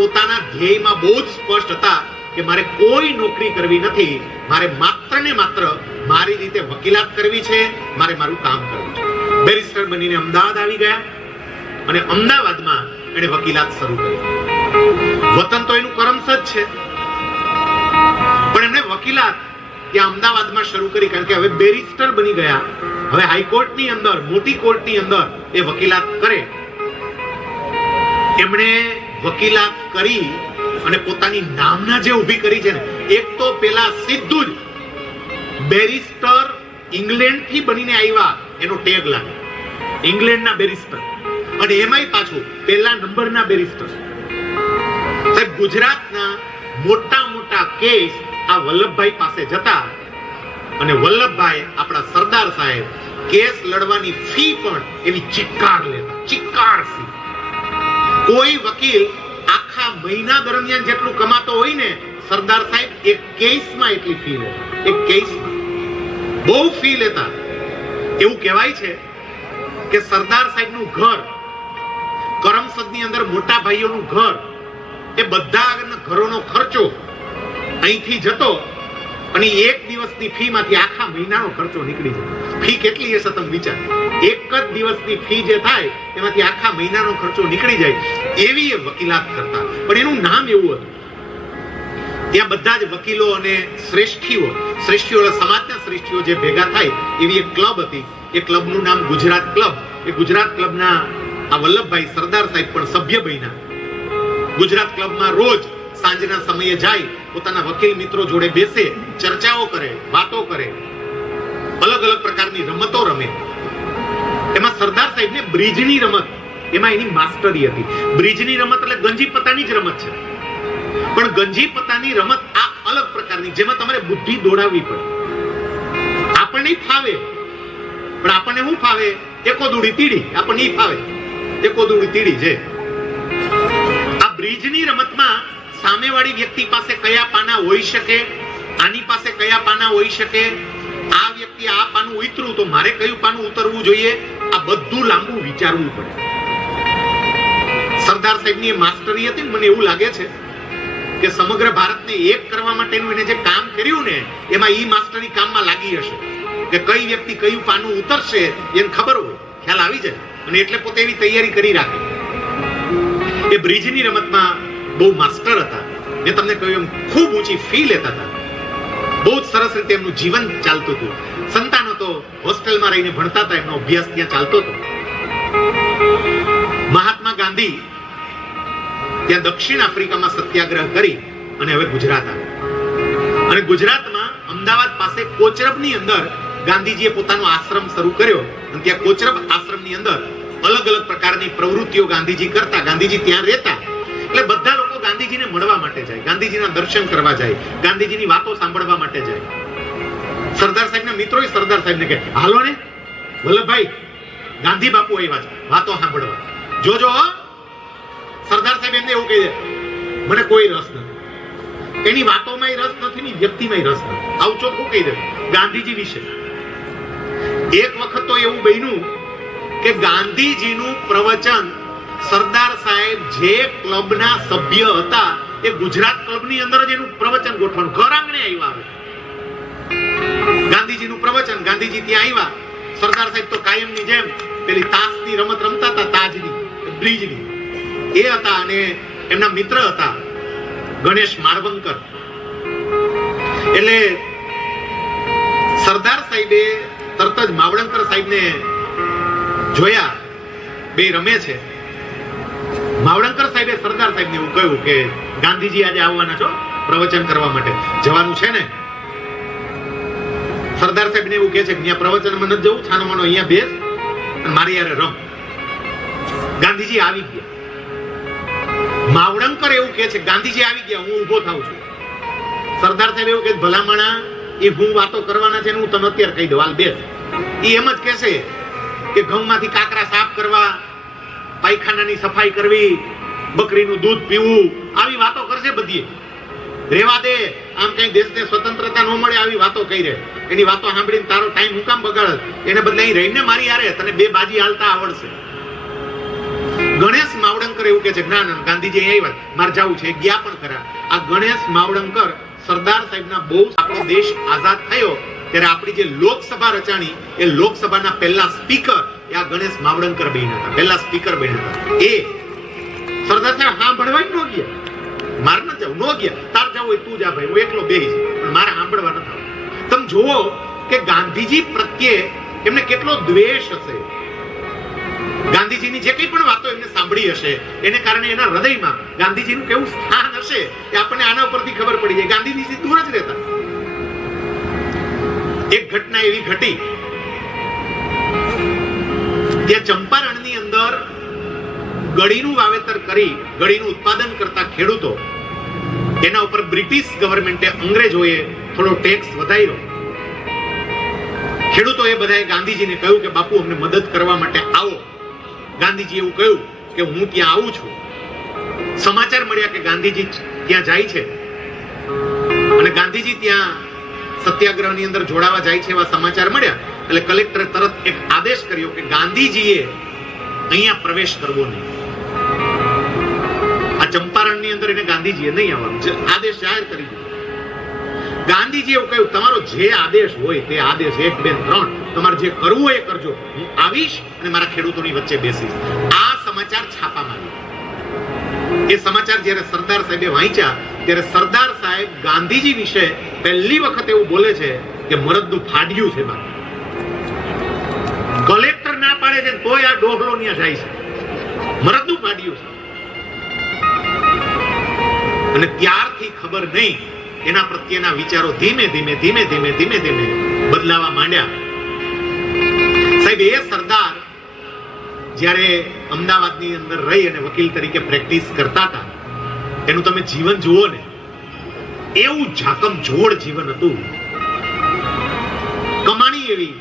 પોતાના ધ્યેયમાં બહુ જ સ્પષ્ટ હતા કે મારે કોઈ નોકરી કરવી નથી, મારે માત્ર ને માત્ર મારી રીતે વકીલાત કરવી છે, મારે મારું કામ કરવું છે. બેરિસ્ટર બનીને અમદાવાદ આવી ગયા અને અમદાવાદમાં એણે વકીલાત શરૂ કરી. વતન તો એનું કરમસદ છે, પણ એમણે વકીલાત ત્યાં અમદાવાદમાં શરૂ કરી, કારણ કે હવે બેરિસ્ટર બની ગયા. હવે હાઈકોર્ટની અંદર, મોટી કોર્ટની અંદર એ વકીલાત કરે. એમણે વકીલાત કરી અને પોતાની નામના જે ઊભી કરી છે ને, એક તો પેલા સીધું જ બેરિસ્ટર ઇંગ્લેન્ડ થી બનીને આવ્યા એનો ટેગ લાગે, ઇંગ્લેન્ડના બેરિસ્ટર, અને એમાંય પાછું પહેલા નંબરના બેરિસ્ટર. સાહેબ, ગુજરાતના મોટા મોટા કેસ આ વલ્લભભાઈ પાસે જતા અને વલ્લભભાઈ આપણા સરદાર સાહેબ કેસ લડવાની ફી પણ એવી ચિક્કાર લેતા, ચિક્કાર ફી. કોઈ વકીલ આખા મહિના દરમિયાન જેટલું કમાતો હોય ને, સરદાર સાહેબ એક કેસમાં એટલી ફી લેતા, એક કેસમાં બહુ ફી લેતા. એવું કહેવાય છે કે સરદાર સાહેબનું ઘર, કરમસદની અંદર મોટા ભાઈઓનું ઘર, એ બધા ઘરોનો ખર્ચો અહીંથી જતો અને એક દિવસની ફી માંથી આખા મહિનાનો ખર્ચો નીકળી જાય. ફી કેટલી હશે તમે વિચાર, એક જ દિવસની ફી જે થાય એમાંથી આખા મહિનાનો ખર્ચો નીકળી જાય, એવી એ વકીલાત કરતા. પણ એનું નામ એવું હતું. ત્યાં બધા જ વકીલો અને શ્રેષ્ઠીઓ સમાજના શ્રેષ્ઠીઓ જે ભેગા થાય એવી એક ક્લબ હતી. એ ક્લબનું નામ ગુજરાત ક્લબ. એ ગુજરાત ક્લબના આ વલ્લભભાઈ સરદાર સાહેબ પણ સભ્ય બન્યા. ગુજરાત ક્લબમાં રોજ સાંજના સમયે જાય, પોતાના વકીલ મિત્રો જોડે બેસે, ચર્ચાઓ કરે, વાતો કરે, અલગ અલગ પ્રકારની રમતો રમે. એમાં સરદાર સાહેબને બ્રિજની રમત, એમાં એની માસ્ટરી હતી. બ્રિજની રમત એટલે ગંજી પત્તાની જ રમત છે, પણ ગંજી પત્તાની રમત આ અલગ પ્રકારની, જેમાં તમારે બુદ્ધિ દોડાવવી પડે. આપણને ફાવે, પણ આપણને શું ફાવે? એકો દૂડી તીડી. આપણને ફાવે એકો દૂડી તીડી. જે આ બ્રિજની રમતમાં સામેવાળી વ્યક્તિ પાસે કયા પાના હોઈ શકે, આની પાસે કયા પાના હોઈ શકે, આ વ્યક્તિ આ પાનું ઉતરું તો મારે કયું પાનું ઉતરવું જોઈએ, આ બધું લાંબુ વિચારવું પડે. સરદાર સાહેબની માસ્ટરી હતી. મને એવું લાગે છે કે સમગ્ર ભારતને એક કરવા માટેનું એને જે કામ કર્યું ને, એમાં ઈ માસ્ટરી કામમાં લાગી હશે કે કઈ વ્યક્તિ કયું પાનું ઉતરશે એને ખબર હોય, ખ્યાલ આવી જાય, અને એટલે પોતે એવી તૈયારી કરી રાખે. એ બ્રિજની રમતમાં બહુ માસ્ટર હતા. મેં તમને કહ્યું એમ ખૂબ ઊંચી ફી લેતા હતા. બહુ જ સરસ રીતે એમનું જીવન ચાલતું હતું. સંતાનો તો હોસ્ટેલમાં રહીને ભણતા હતા, એમનો અભ્યાસ ત્યાં ચાલતો હતો. મહાત્મા ગાંધી ત્યાં દક્ષિણ આફ્રિકામાં સત્યાગ્રહ કરી અને હવે ગુજરાત આવ્યા. અને ગુજરાતમાં અમદાવાદ પાસે કોચરબની અંદર ગાંધીજીએ પોતાનો આશ્રમ શરૂ કર્યો. અને ત્યાં કોચરબ આશ્રમની અંદર અલગ અલગ પ્રકારની પ્રવૃત્તિઓ ગાંધીજી કરતા. ગાંધીજી ત્યાં રહેતા એટલે બધા લોકો ગાંધીજીને મળવા માટે જાય, ગાંધીજીના દર્શન કરવા જાય, ગાંધીજીની વાતો સાંભળવા માટે જાય. સરદાર સાહેબના મિત્રોએ સરદાર સાહેબને કહે, હાલો ને વલ્લભભાઈ, ગાંધી બાપુ આવ્યા છે વાતો સાંભળવા, જોજો. સરદાર સાહેબ એમને એવું કહી દે, મને કોઈ રસ નથી, એની વાતોમાં રસ નથી, ની વ્યક્તિમાં રસ નથી. આવું ચોખ્ખું કહી દે ગાંધીજી વિશે. એક વખત તો એવું બન્યું કે ગાંધીજીનું પ્રવચન સરદાર સાહેબ જે ક્લબના સભ્ય હતા એ ગુજરાત ક્લબની અંદર જ એનું પ્રવચન ગોઠવણ, ઘર આંગણે આવ્યા. ગાંધીજીનું પ્રવચન, ગાંધીજી ત્યાં આવ્યા. સરદાર સાહેબ તો કાયમની જેમ પેલી તાશની રમત રમતા હતા, તાજની, બ્રિજની એ હતા. અને એમના મિત્ર હતા ગણેશ માળવંકર. એટલે સરદાર સાહેબે તરત જ માવળંકર સાહેબને જોયા, બે રમે છે. માવળંકર સાહેબે સરદાર સાહેબને એવું કહ્યું કે ગાંધીજી આજે આવવાના છો પ્રવચન કરવા માટે, જવાનું છે ને? સરદાર સાહેબને એવું કહે છે કે અહીંયા પ્રવચનમાં નથી જવું, છાનો માનો અહીંયા બેસ અને મારી યારે રમ. ગાંધીજી આવી ગયા. માવળંકર એવું કહે છે ગાંધીજી આવી ગયા, હું ઊભો થાઉં છું. સરદાર સાહેબ એવું કહે, ભલામણા એ હું વાતો કરવાના છે ને હું તને અત્યારે કહી દઉં, હાલ બેસ. એ એમ જ કહેશે કે ઘઉંમાંથી કાકરા સાફ કરવા, પાયખાનાની સફાઈ કરવી, બકરીનું દૂધ પીવું, આવી વાતો કરશે બધી. રેવા દે, આમ કઈ દેશને સ્વતંત્રતા ન મળે આવી વાતો કહી રહે. એની વાતો સાંભળીને તારો ટાઈમ હું કામ બગાડ? એને બદલે અહીં રહીને મારી યારે તને બે બાજી હાલતા આવડશે. ગણેશ માવળંકર માવડંકર એવું કે છે ના ના ગાંધીજી અહીં આવ્યા, મારે જવું છે, ગયા પણ ખરા. આ ગણેશ માવડંકર સરદાર સાહેબના બહુ, આપણો દેશ આઝાદ થયો ત્યારે આપણી જે લોકસભા રચાણી એ લોકસભાના પહેલા સ્પીકર એ આ ગણેશ માવડંકર બન્યા હતા, પહેલા સ્પીકર બન્યા હતા. એ સરદાર સાહેબ સાંભળવા જ ન ગયા, મારે ન જવું, ન ગયા. તાર જવું હોય તું જા ભાઈ, હું એકલો બેહીશ, પણ મારે સાંભળવા ન થવું. તમે જુઓ કે ગાંધીજી પ્રત્યે એમને કેટલો દ્વેષ હશે. ગાંધીજીની જે કંઈ પણ વાતો એમને સાંભળી હશે એને કારણે એના હૃદયમાં ગાંધીજીનું કેવું સ્થાન હશે એ આપણને આના ઉપરથી ખબર પડી જાય. ગાંધીજીથી દૂર જ રહેતા. એક ઘટના એવી ઘટી, ત્યાં ચંપારણની અંદર ગળીનું વાવેતર કરી ગળીનું ઉત્પાદન કરતા ખેડૂતો, એના ઉપર બ્રિટિશ ગવર્મેન્ટે, અંગ્રેજોએ થોડો ટેક્સ વધાર્યો. ખેડૂતોએ બધાએ ગાંધીજીને કહ્યું કે બાપુ અમને મદદ કરવા માટે આવો. ગાંધીજી એવું કહ્યું કે હું ત્યાં આવું છું. સમાચાર મળ્યા કે ગાંધીજી ત્યાં જાય છે અને ગાંધીજી ત્યાં સત્યાગ્રહની અંદર જોડાવા જાય છે એવા સમાચાર મળ્યા. એટલે કલેક્ટરે તરત એક આદેશ કર્યો કે ગાંધીજીએ અહીંયા પ્રવેશ કરવો નહીં. આ ચંપારણની અંદર એને ગાંધીજીએ નહીં આવવાનું આદેશ જાહેર કરી દીધો. ગાંધીજી એવું કહ્યું તમારો જે આદેશ હોય તે આદેશ 1, 2, 3 તમારે જે કરવું હોય એ કરજો, હું આવીશ અને મારા ખેડૂતોની વચ્ચે બેસીશ. આ સમાચાર છાપામાં આવ્યા. એ સમાચાર જ્યારે સરદાર સાહેબે વાંચ્યા ત્યારે સરદાર સાહેબ ગાંધીજી વિશે પહેલી વખત એવું બોલે છે કે મરદનું ફાડ્યું છે. બાપ કલેક્ટર ના પાડે છે તોય આ ડોહલો ત્યાં જાય છે, મરદનું ફાડ્યું છે. અને ત્યારથી ખબર નહીં એના પ્રત્યેના વિચારો ધીમે ધીમે ધીમે ધીમે ધીમે ધીમે બદલાવા માંડ્યા. સાહેબ એ સરદાર જ્યારે અમદાવાદની અંદર રહી અને વકીલ તરીકે પ્રેક્ટિસ કરતા હતા એનું તમે જીવન જુઓ ને, એવું ઝાકમ જોડ જીવન હતું. કમાણી એવી,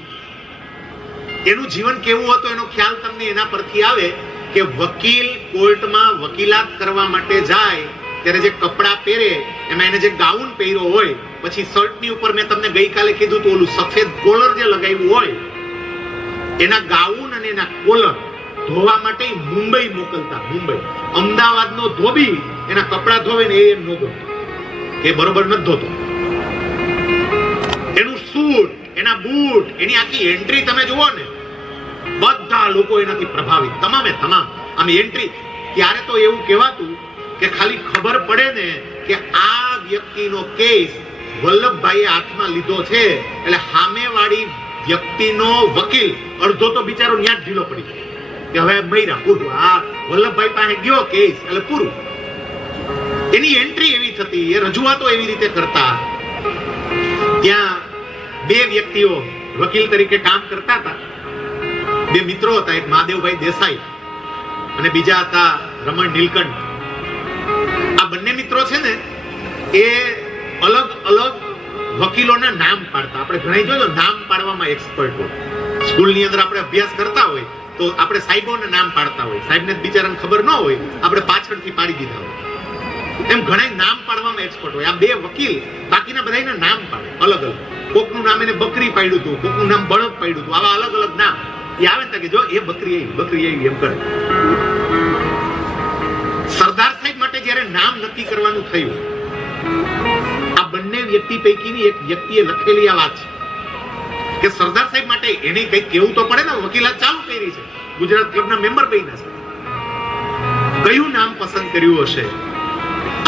એનું જીવન કેવું હતું એનો ખ્યાલ તમને એના પરથી આવે કે વકીલ કોર્ટમાં વકીલાત કરવા માટે જાય ત્યારે જે કપડા પહેરે એમાં એને જે ગાઉન પહેર્યો હોય, પછી શર્ટની ઉપર મેં તમને ગઈકાલે કીધું તો ઓલું સફેદ કોલર જે લગાવ્યું હોય, એના ગાઉન અને એના કોલર ધોવા માટે મુંબઈ મોકલતા. મુંબઈ, અમદાવાદનો ધોબી એના કપડા ધોવે ને એ નો ધોતો, એ બરોબર નથી ધોતો. એનું સૂટ, એના બૂટ, એની આખી એન્ટ્રી તમે જુઓ ને, બધા લોકો એનાથી પ્રભાવિત, તમામે તમામ. આમ એન્ટ્રી ત્યારે તો એવું કહેવાતું કે ખાલી ખબર પડે ને કે આ વ્યક્તિનો કેસ વલ્લભભાઈએ હાથમાં લીધો છે એટલે સામેવાળી વ્યક્તિનો વકીલ અડધો તો બિચારો ન્યા જ ઢીલો પડી ગયો કે હવે મૈરા પૂરું, આ વલ્લભભાઈ પાસે ગયો કેસ એટલે પૂરું. એની એન્ટ્રી એવી થતી, એ રજૂઆતો એવી રીતે કરતા. ત્યાં બે વ્યક્તિઓ વકીલ તરીકે કામ કરતા હતા, બે મિત્રો હતા, એક મહાદેવભાઈ દેસાઈ અને બીજા હતા રમણ નીલકંઠ. આ બંને મિત્રો છે ને એ અલગ અલગ વકીલોના નામ પાડતા. આપણે ઘણા જોજો નામ પાડવામાં એક્સપર્ટ હોય. સ્કૂલની અંદર આપણે અભ્યાસ કરતા હોય તો આપણે સાહેબોના નામ પાડતા હોય, સાહેબને બિચારાને ખબર ન હોય, આપણે પાછળથી પાડી દીધા હોય. એમ ઘણા નામ પાડવામાં એક્સપર્ટ હોય. આ બે વકીલ બાકીના બધાના નામ પાડે અલગ અલગ. કોકનું નામ એને બકરી પાડ્યું હતું, કોકનું નામ બળદ પાડ્યું હતું. આવા અલગ અલગ નામ એ આવે ને કે જો એ બકરી આવી એમ કરે. સરદાર સાહેબ માટે જ્યારે નામ નક્કી કરવાનું થયું, આ બંને વ્યક્તિ પૈકીની એક વ્યક્તિએ લખેલી આ વાત છે કે સરદાર સાહેબ માટે એને કંઈક કેવું તો પડે ને, વકીલાત ચાલુ કરી છે, ગુજરાત ક્લબના મેમ્બર બન્યા છે, કયું નામ પસંદ કર્યું હશે?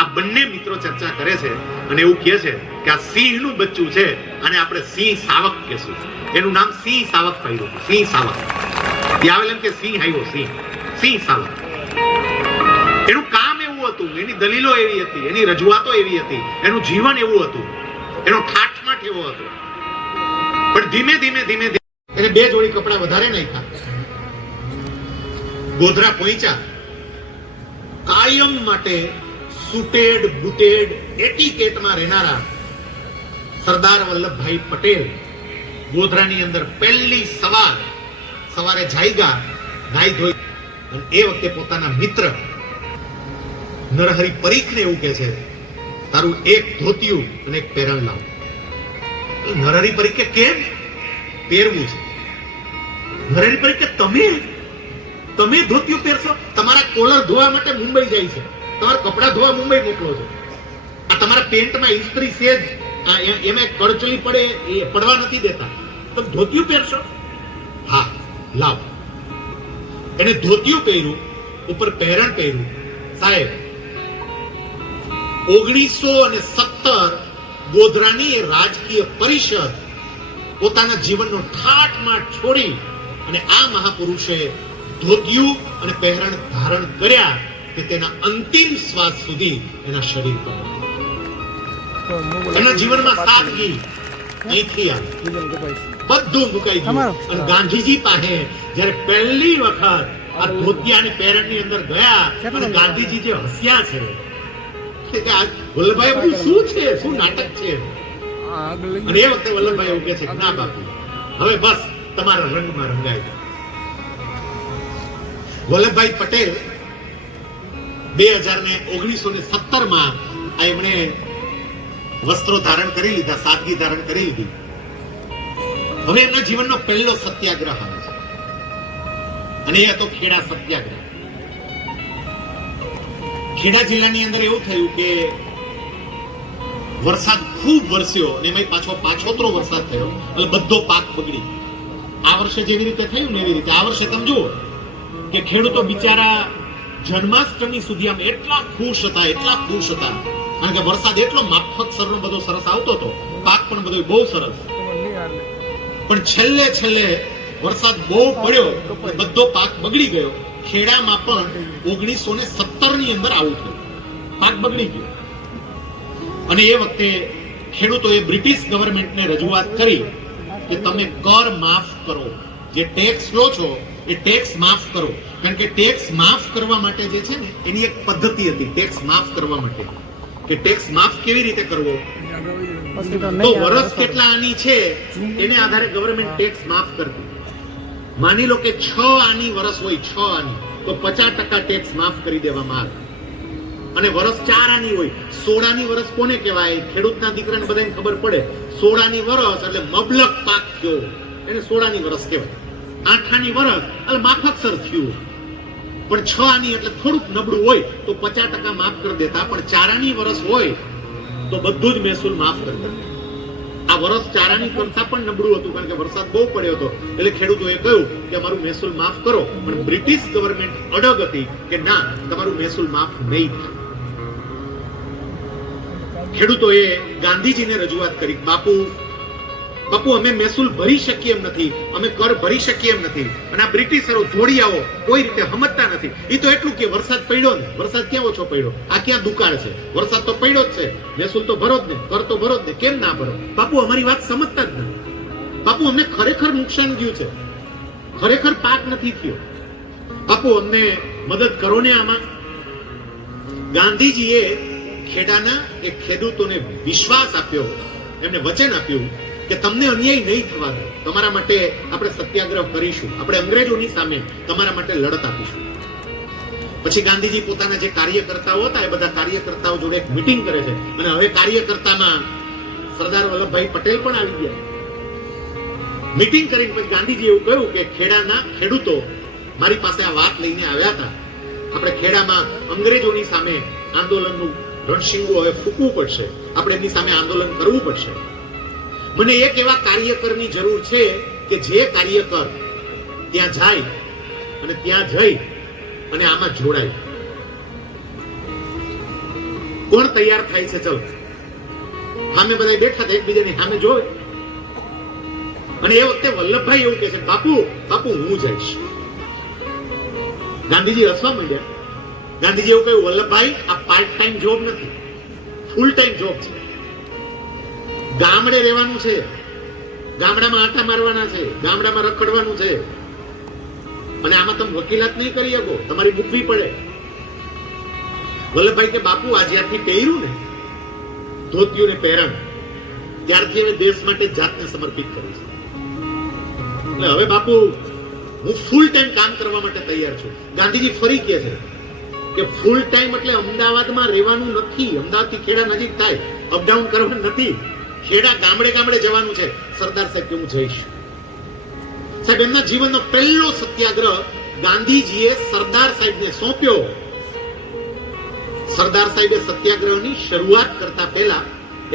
આ બંને મિત્રો ચર્ચા કરે છે અને એવું કહે છે કે આ સિંહનું બચ્ચું છે અને આપણે સિંહ સાવક કહેશું. એનું નામ સિંહ સાવક પાડ્યું, સિંહ સાવક. આવેલ એમ કે સિંહ આવ્યો, સિંહ સાવક. એનું કામ એવું હતું, એની દલીલો એવી હતી, એની રજૂઆતો એવી હતી, એનું જીવન એવું હતું, એનો ઠાઠમાઠ એવો હતો. પણ ધીમે ધીમે ધીમે એને બે જોડી કપડા વધારે નાખ્યા. ગોધરા પહોંચ્યા, કાયમ માટે સુટેડ બુટેડ એટીકેટમાં રહેનારા સરદાર વલ્લભભાઈ પટેલ ગોધરાની અંદર પહેલી સવારે જાયગા, નાઈ ધોઈ. અને એ વખતે પોતાના મિત્ર નરહરી પરીખને એવું કહે છે તારું એક ધોતિયું અને એક પહેરણ લાવ. નરહરી પરીખ કે કેમ પહેરવું છે? નરહરી પરીખ કે તમે તમે ધોતિયું પહેરશો? તમારા કોલર ધોવા માટે મુંબઈ જાય છે, તમારા કપડા ધોવા મુંબઈ મોકલો છો. આ તમારા પેન્ટમાં ઇસ્ત્રી સેજ એમાં કડચલી પડે એ પડવા નથી દેતા. તમે ધોતિયું પહેરશો? હા, લાવ. એને ધોતિયું પહેર્યું, ઉપર પહેરણ પહેર્યું. સાહેબ, 1917 ગોધરાની રાજકીય પરિષદ પોતાના જીવનનો ઠાઠમાઠ છોડી અને આ મહાપુરુષે ધોતિયું અને પહેરણ ધારણ કર્યા કે તેના અંતિમ શ્વાસ સુધી એના શરીર પર એના જીવનમાં સાદગી અહીંથી આવી, બધું મુકાઈ ગયું. અને ગાંધીજી પાસે જ્યારે પહેલી વખત આ ધોતિયા અને પહેરણની અંદર ગયા અને ગાંધીજી જે હસ્યા છે કે આ વલ્લભભાઈ બધું શું છે, શું નાટક છે. અને એ વખતે વલ્લભભાઈ એવું કહે છે, ના બાપુ, હવે બસ તમારા રંગમાં રંગાઈ ગયો. વલ્લભભાઈ પટેલ 1917 એમણે વસ્ત્રો ધારણ કરી લીધા, સાદગી ધારણ કરી લીધી. હવે એમના જીવનનો પહેલો સત્યાગ્રહ આવે છે અને એ હતો ખેડા સત્યાગ્રહ. ખેડા જિલ્લાની અંદર એવું થયું કે વરસાદ ખૂબ વરસ્યો અને એમાં પાછોતરો વરસાદ થયો એટલે બધો પાક બગડી. આ વર્ષે જેવી રીતે થયું ને એવી રીતે આ વર્ષે તમે જુઓ કે ખેડૂતો બિચારા જન્માષ્ટમી સુધી આમ એટલા ખુશ હતા કારણ કે વરસાદ એટલો માફક સરનો બધો સરસ આવતો હતો, પાક પણ બધો બહુ સરસ. પણ છેલ્લે વરસાદ બહુ પડ્યો, બધો પાક બગડી ગયો. ખેડામાં પણ 1917 ની અંદર આવું થયું, પાક બગડી ગયો. અને એ વખતે ખેડૂતોએ બ્રિટિશ ગવર્મેન્ટને રજૂઆત કરી કે તમે કર માફ કરો, જે ટેક્સ લો છો એ ટેક્સ માફ કરો. કારણ કે ટેક્સ માફ કરવા માટે જે છે ને એની એક પદ્ધતિ હતી ટેક્સ માફ કરવા માટે, કે ટેક્સ માફ કેવી રીતે કરવો. તો વર્ષ કેટલા આની છે એને આધારે ગવર્મેન્ટ ટેક્સ માફ કરતી. માની લો કે 6 આની વર્ષ હોય, 6 આની, તો 50% ટેક્સ માફ કરી દેવામાં આવે. અને વર્ષ 4 આની હોય, 16 આની વર્ષ કોને કહેવાય? ખેડૂતના દીકરાને બધાને ખબર પડે, 16 આની વર્ષ એટલે મબલક પાક થયો, એને 16 આની વર્ષ કહેવાય. 8 આની વર્ષ એટલે માફકસર થયું. પણ 6 આની એટલે થોડુંક નબળું હોય તો 50% માફ કરી દેતા. પણ 4 આની વર્ષ હોય તો બધું જ મહેસૂલ માફ કરી દેતા. આ વર્ષ 4 આની કરતા પણ નબળું હતું કારણ કે વરસાદ બહુ પડ્યો હતો. એટલે ખેડૂતોએ કહ્યું કે અમારું મહેસૂલ માફ કરો. પણ બ્રિટિશ ગવર્મેન્ટ અડગ હતી કે ના, તમારું મહેસૂલ માફ નહીં થાય. ખેડૂતોએ ગાંધીજીને રજૂઆત કરી, બાપુ અમે મહેસૂલ ભરી શકીએ એમ નથી, અમે કર ભરી શકીએ એમ નથી. અને આ બ્રિટિશરો ધોળિયાઓ કોઈ રીતે સમજતા નથી. એ તો એટલું કે વરસાદ પડ્યો ને, વરસાદ ક્યાં ઓછો પડ્યો, આ ક્યાં દુકાળ છે, વરસાદ તો પડ્યો જ છે, મહેસૂલ તો ભરો જ ને, કર તો ભરો જ ને, કેમ ના ભરો? બાપુ અમારી વાત સમજતા જ નથી. બાપુ અમને ખરેખર નુકસાન થયું છે, ખરેખર પાક નથી થયો, બાપુ અમને મદદ કરો ને આમાં. ગાંધીજીએ ખેડાના એક ખેડૂતોને વિશ્વાસ આપ્યો, એમને વચન આપ્યું કે તમને અન્યાય નહીં થવા દે, તમારા માટે આપણે સત્યાગ્રહ કરીશું, આપણે અંગ્રેજોની સામે તમારા માટે લડત આપીશું. પછી ગાંધીજી પોતાના જે કાર્યકર્તાઓ હતા એ બધા કાર્યકર્તાઓ જોડે એક મીટિંગ કરે છે. અને હવે કાર્યકર્તામાં સરદાર વલ્લભભાઈ પટેલ પણ આવી ગયા. મીટિંગ કરીને પછી ગાંધીજી એવું કહ્યું કે ખેડાના ખેડૂતો મારી પાસે આ વાત લઈને આવ્યા હતા, આપણે ખેડામાં અંગ્રેજોની સામે આંદોલનનું રણશીંગું હવે ફૂંકવું પડશે, આપણે એમની સામે આંદોલન કરવું પડશે. મને એક એવા કાર્યકરની જરૂર છે કે જે કાર્યકર ત્યાં જાય અને ત્યાં જઈ અને આમાં જોડાય. કોણ તૈયાર થાય છે? ચલો, સામે બધા બેઠા હતા, એકબીજાની સામે જોવે. અને એ વખતે વલ્લભભાઈ એવું કહે છે, બાપુ હું જઈશ. ગાંધીજી હસવા માંડ્યા. ગાંધીજી એવું કહ્યું, વલ્લભભાઈ આ પાર્ટ ટાઈમ જોબ નથી, ફૂલ ટાઈમ જોબ છે. ગામડે રહેવાનું છે, ગામડામાં આટા મારવાના છે, ગામડામાં રખડવાનું છે. અને આમાં તમે વકીલાત નહીં કરી શકો, તમારી મૂકવી પડે. વલ્લભભાઈ કે બાપુ આ જ્યારથી પહેર્યું ને ધોતિયું ને પહેરણ, ત્યારથી હવે દેશ માટે જાતને સમર્પિત કરીશ. એટલે હવે બાપુ હું ફૂલ ટાઈમ કામ કરવા માટે તૈયાર છું. ગાંધીજી ફરી કહે છે કે ફૂલ ટાઈમ એટલે અમદાવાદમાં રહેવાનું નથી, અમદાવાદથી ખેડા નજીક થાય, અપડાઉન કરવાનું નથી, ખેડા ગામડે જવાનું છે. સરદાર સાહેબ કે હું જઈશ. સાહેબ એમના જીવનનો પહેલો સત્યાગ્રહ ગાંધીજીએ સરદાર સાહેબને સોંપ્યો. સરદાર સાહેબે સત્યાગ્રહની શરૂઆત કરતા પહેલા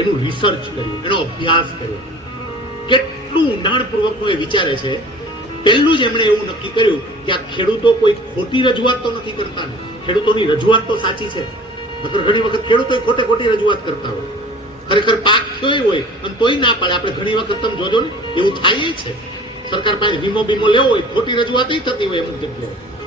એનું રિસર્ચ કર્યું, એનો અભ્યાસ કર્યો. કેટલું ઊંડાણપૂર્વકનું એ વિચારે છે. પહેલું જ એમણે એવું નક્કી કર્યું કે આ ખેડૂતો કોઈ ખોટી રજૂઆત તો નથી કરતા ને, ખેડૂતોની રજૂઆત તો સાચી છે. નકર ઘણી વખત ખેડૂતો ખોટી રજૂઆત કરતા હોય, ખરેખર પાક થયો હોય અને તોય ના પાડે. આપણે ઘણી વખત તમે જોજો ને, એવું થાય છે. સરકાર પાસે વીમો બીમો લેવો હોય, ખોટી રજૂઆત થતી હોય.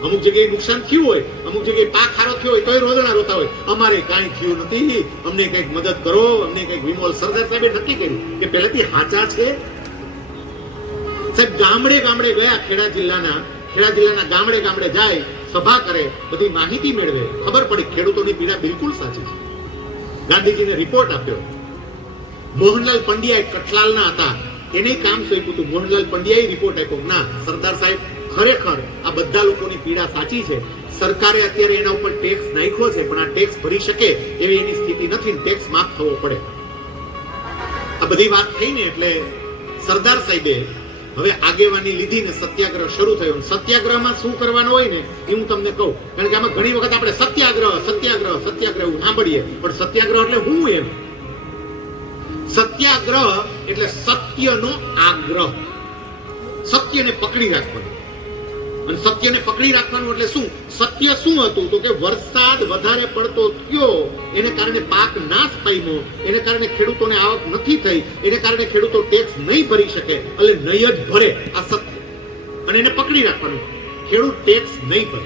અમુક જગ્યાએ નુકસાન થયું હોય, અમુક જગ્યાએ પાક સારો થયો હોય તોય રોદણા રોતા હોય, અમારે કાંઈ થયું નથી, અમને કંઈક મદદ કરો, અમને કંઈક વીમો. સરદાર સાહેબે નક્કી કર્યું કે પહેલાથી હાચા છે. સાહેબ ગામડે ગામડે ગયા, ખેડા જિલ્લાના ગામડે જાય, સભા કરે, બધી માહિતી મેળવે, ખબર પડી ખેડૂતોની પીડા બિલકુલ સાચી છે. ગાંધીજીને રિપોર્ટ આપ્યો. મોહનલાલ પંડ્યા કઠલાલના હતા, એને કામ સોંપ્યું હતું. મોહનલાલ પંડ્યાએ રિપોર્ટ આપ્યો, ના સરદાર સાહેબ ખરેખર આ બધા લોકોની પીડા સાચી છે. સરકારે અત્યારે એના ઉપર ટેક્સ નાખ્યો છે, પણ આ ટેક્સ ભરી શકે એવી એની સ્થિતિ નથી, ટેક્સ માફ થવો પડે. આ બધી વાત થઈને એટલે સરદાર સાહેબે હવે આગેવાની લીધી ને સત્યાગ્રહ શરૂ થયો. સત્યાગ્રહમાં શું કરવાનું હોય ને એ હું તમને કહું, કારણ કે આમાં ઘણી વખત આપણે સત્યાગ્રહ સાંભળીએ, પણ સત્યાગ્રહ એટલે હું એમ. સત્યાગ્રહ એટલે સત્યનો આગ્રહ, સત્યને પકડી રાખવાનું. અને સત્યને પકડી રાખવાનું એટલે શું? સત્ય શું હતું તો કે વરસાદ વધારે પડતો થયો, એને કારણે પાક નાશ પામ્યો, એને કારણે ખેડૂતોને આવક નથી થઈ, એને કારણે ખેડૂતો ટેક્સ નહીં ભરી શકે, એટલે નહીં જ ભરે. આ સત્ય. અને એને પકડી રાખવાનું. ખેડૂત ટેક્સ નહીં ભરે.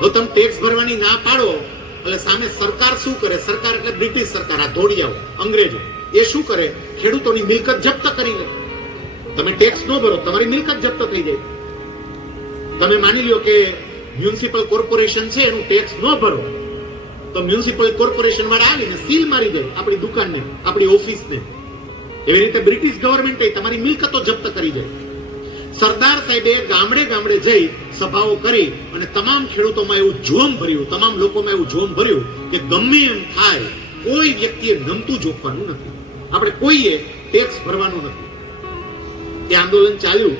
હવે તમે ટેક્સ ભરવાની ના પાડો એટલે સામે સરકાર શું કરે? સરકાર એટલે બ્રિટિશ સરકાર, આ ધોળિયાઓ, અંગ્રેજો. એ શું કરે? ખેડૂતોની મિલકત જપ્ત કરી લે. તમે ટેક્સ ન ભરો, તમારી મિલકત જપ્ત થઈ જાય. તમે માની લ્યો કે મ્યુનિસિપલ કોર્પોરેશન છે, એનું ટેક્સ ન ભરો તો મ્યુનિસિપલ કોર્પોરેશન વાળા આવીને સીલ મારી જાય આપણી દુકાનને, આપણી ઓફિસને. એવી રીતે બ્રિટિશ ગવર્મેન્ટ તમારી મિલકતો જપ્ત કરી જાય. સરદાર સાહેબે ગામડે જઈ સભાઓ કરી અને તમામ ખેડૂતોમાં એવું જોમ ભર્યું, તમામ લોકોમાં એવું જોમ ભર્યું કે ગમે એમ થાય, કોઈ વ્યક્તિએ નમતું જોખવાનું નથી, આપણે કોઈએ ટેક્સ ભરવાનું નથી. એ આંદોલન ચાલ્યું.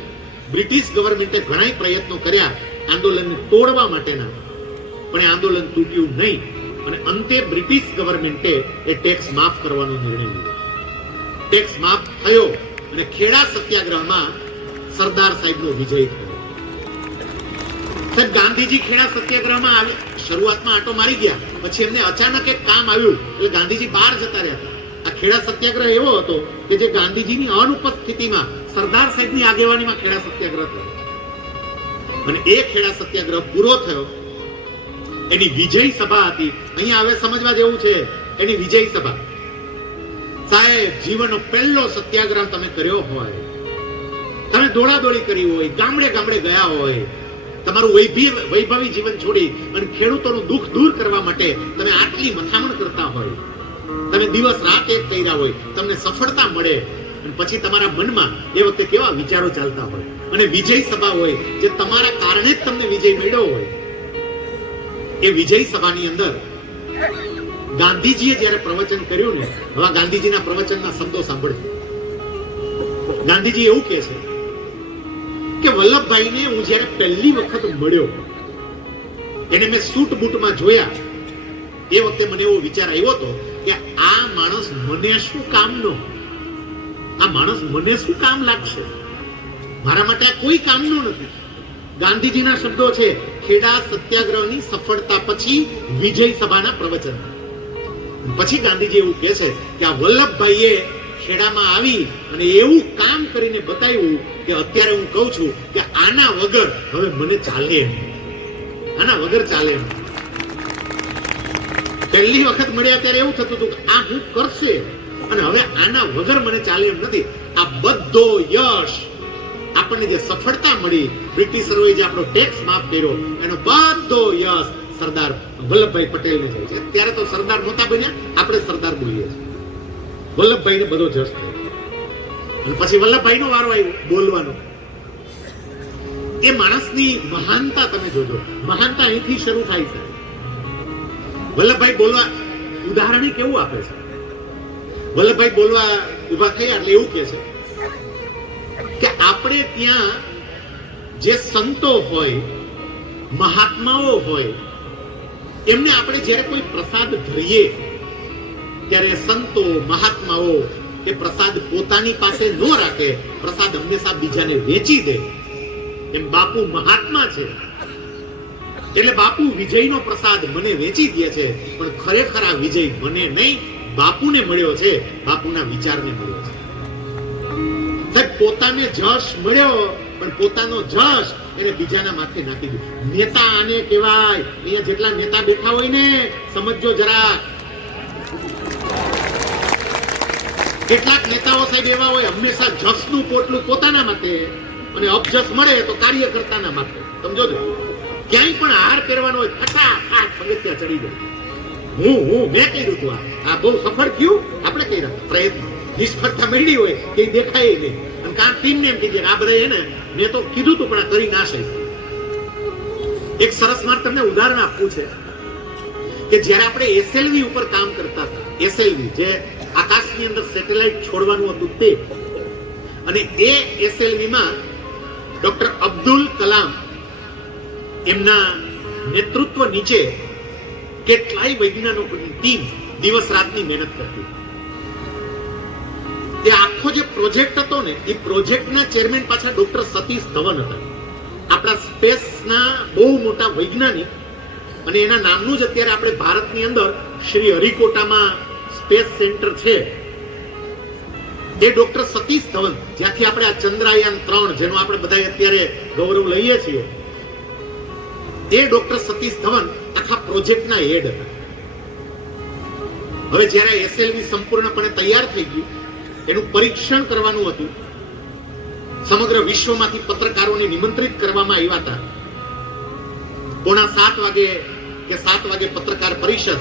બ્રિટિશ ગવર્મેન્ટે ઘણા પ્રયત્નો કર્યા આંદોલનને તોડવા માટેના, પણ એ આંદોલન તૂટ્યું નહીં. અને અંતે બ્રિટિશ ગવર્મેન્ટે એ ટેક્સ માફ કરવાનો નિર્ણય લીધો. ટેક્સ માફ થયો અને ખેડા સત્યાગ્રહમાં સરદાર સાહેબનો વિજય થયો. સાહેબ ગાંધીજી ખેડા સત્યાગ્રહમાં શરૂઆતમાં આટો મારી ગયા, પછી એમને અચાનક એક કામ આવ્યું એટલે ગાંધીજી બહાર જતા રહ્યા હતા. આ ખેડા સત્યાગ્રહ એવો હતો કે જે ગાંધીજીની અનુપસ્થિતિમાં સરદાર સાહેબની આગેવાનીમાં ખેડા સત્યાગ્રહ થયો. અને એ ખેડા સત્યાગ્રહ પૂરો થયો. એની વિજય સભા હતી. અહીંયા હવે સમજવા જેવું છે, એની વિજય સભા. સાહેબ જીવનનો પહેલો સત્યાગ્રહ તમે કર્યો હોય, તમે દોડાદોડી કરી હોય, ગામડે ગયા હોય, તમારું વૈભવી જીવન છોડી અને ખેડૂતોનું દુઃખ દૂર કરવા માટે તમે આટલી મથામણ કરતા હોય, તમે દિવસ રાત એક કર્યા હોય, તમને સફળતા મળે અને પછી તમારા મનમાં એ વખતે કેવા વિચારો ચાલતા હોય. અને વિજય સભા હોય જે તમારા કારણે જ તમને વિજય મળ્યો હોય. એ વિજય સભાની અંદર ગાંધીજીએ જ્યારે પ્રવચન કર્યું ને, હવે ગાંધીજીના પ્રવચનના શબ્દો સાંભળજો. ગાંધીજી એવું કહે છે કે વલ્લભભાઈને હું જ્યારે પહેલી વખત મળ્યો, એને મેં સૂટ બૂટમાં જોયા, એ વખતે મને એવો વિચાર આવ્યો હતો કે આ માણસ મને શું કામનો, આ માણસ મને શું કામ લાગશે, મારા માટે આ કોઈ કામનો નથી. ગાંધીજીના શબ્દો છે ખેડા સત્યાગ્રહની સફળતા પછી વિજય સભાના પ્રવચન. પછી ગાંધીજી એવું કહે છે કે આ વલ્લભભાઈએ ખેડામાં આવી અને એવું કામ કરીને બતાવ્યું કે અત્યારે હું કહું છું કે આના વગર હવે મને ચાલે એમ, આના વગર ચાલે એમ. પહેલી વખત મળ્યા ત્યારે એવું થતું હતું કે આ હું કરશે અને હવે આના વગર મને ચાલે એમ નથી. આ બધો યશ, આપણને જે સફળતા મળી, બ્રિટિશરોએ જે આપણો ટેક્સ માફ કર્યો, એનો બધો યશ સરદાર વલ્લભભાઈ પટેલને જાય છે. ત્યારે તો સરદાર નહોતા બન્યા, આપણે સરદાર બોલીએ છીએ. વલ્લભભાઈને બધો જશ થયો. અને પછી વલ્લભભાઈનો વારો આવ્યો બોલવાનો. એ માણસની મહાનતા તમે જોજો, મહાનતા અહીંથી શરૂ થાય છે. વલ્લભભાઈ બોલવા ઉદાહરણ કેવું આપે છે. વલ્લભભાઈ બોલવા ઉભા થયા એટલે એવું કહે છે કે આપણે ત્યાં જે સંતો હોય મહાત્માઓ હોય એમને આપણે જ્યારે કોઈ પ્રસાદ ધરીએ ત્યારે સંતો મહાત્માઓ એ પ્રસાદ પોતાની પાસે ન રાખે, પ્રસાદ હંમેશા બીજાને વેચી દે. એમ બાપુ મહાત્મા છે એટલે બાપુ વિજયનો પ્રસાદ મને વેચી દે છે, પણ ખરેખર આ વિજય મને નહીં બાપુને મળ્યો છે, બાપુના વિચારને મળ્યો છે. સાહેબ પોતાને જશ મળ્યો પણ પોતાનો જશ એને બીજાના માથે નાખી દીધો. નેતા આને કહેવાય. અહીંયા જેટલા નેતા બેઠા હોય ને સમજજો જરા. કેટલાક નેતાઓ સાહેબ એવા હોય હંમેશા જશનું પોટલું પોતાના માટે અને અપજસ મળે તો કાર્યકર્તાના માટે. સમજો છો, ક્યાંય પણ હાર કરવાનો હોય ફટાફટ પગથિયા ચડી જાય. મેં કર્યું હતું, આ બહુ સફળ થયું, આપણે કર્યા પ્રયત્ન. નિષ્ફળતા મળી હોય કે દેખાય નહીં, અને કાં ટીમને એમ કીધું આ બધા એને મેં તો કીધું તું પણ કરી ના શકે. એક સરસ માર તમને ઉદાહરણ આપવું છે કે જ્યારે આપણે એસએલવી ઉપર કામ કરતા હતા, એસએલવી જે આકાશની અંદર સેટેલાઇટ છોડવાનું હતું તે, અને એ એસએલવી માં ડોક્ટર અબ્દુલ કલામ એમના નેતૃત્વ નીચે કેટલાય વૈજ્ઞાનિકોની ટીમ દિવસ રાતની મહેનત કરતી. એ આખો જે પ્રોજેક્ટ હતો ને એ પ્રોજેક્ટના ચેરમેન પાછા ડોક્ટર સતીશ ધવન હતા, આપણા સ્પેસના બહુ મોટા વૈજ્ઞાનિક. અને એના નામનું જ અત્યારે આપણે ભારતની અંદર શ્રી હરિકોટામાં સ્પેસ સેન્ટર છે. એ ડોક્ટર સતીશ ધવન, જ્યાંથી આપણે આ ચંદ્રયાન 3 જેનો આપણે બધા અત્યારે ગૌરવ લઈએ છીએ, એ ડોક્ટર સતીશ ધવન આખા પ્રોજેક્ટના હેડ હતા. હવે જ્યારે એસએલવી સંપૂર્ણપણે તૈયાર થઈ ગયું, એનું પરીક્ષણ કરવાનું હતું, સમગ્ર વિશ્વમાંથી પત્રકારોને નિમંત્રિત કરવામાં આવ્યા હતા. 7:15 વાગે કે 7 વાગે પત્રકાર પરિષદ,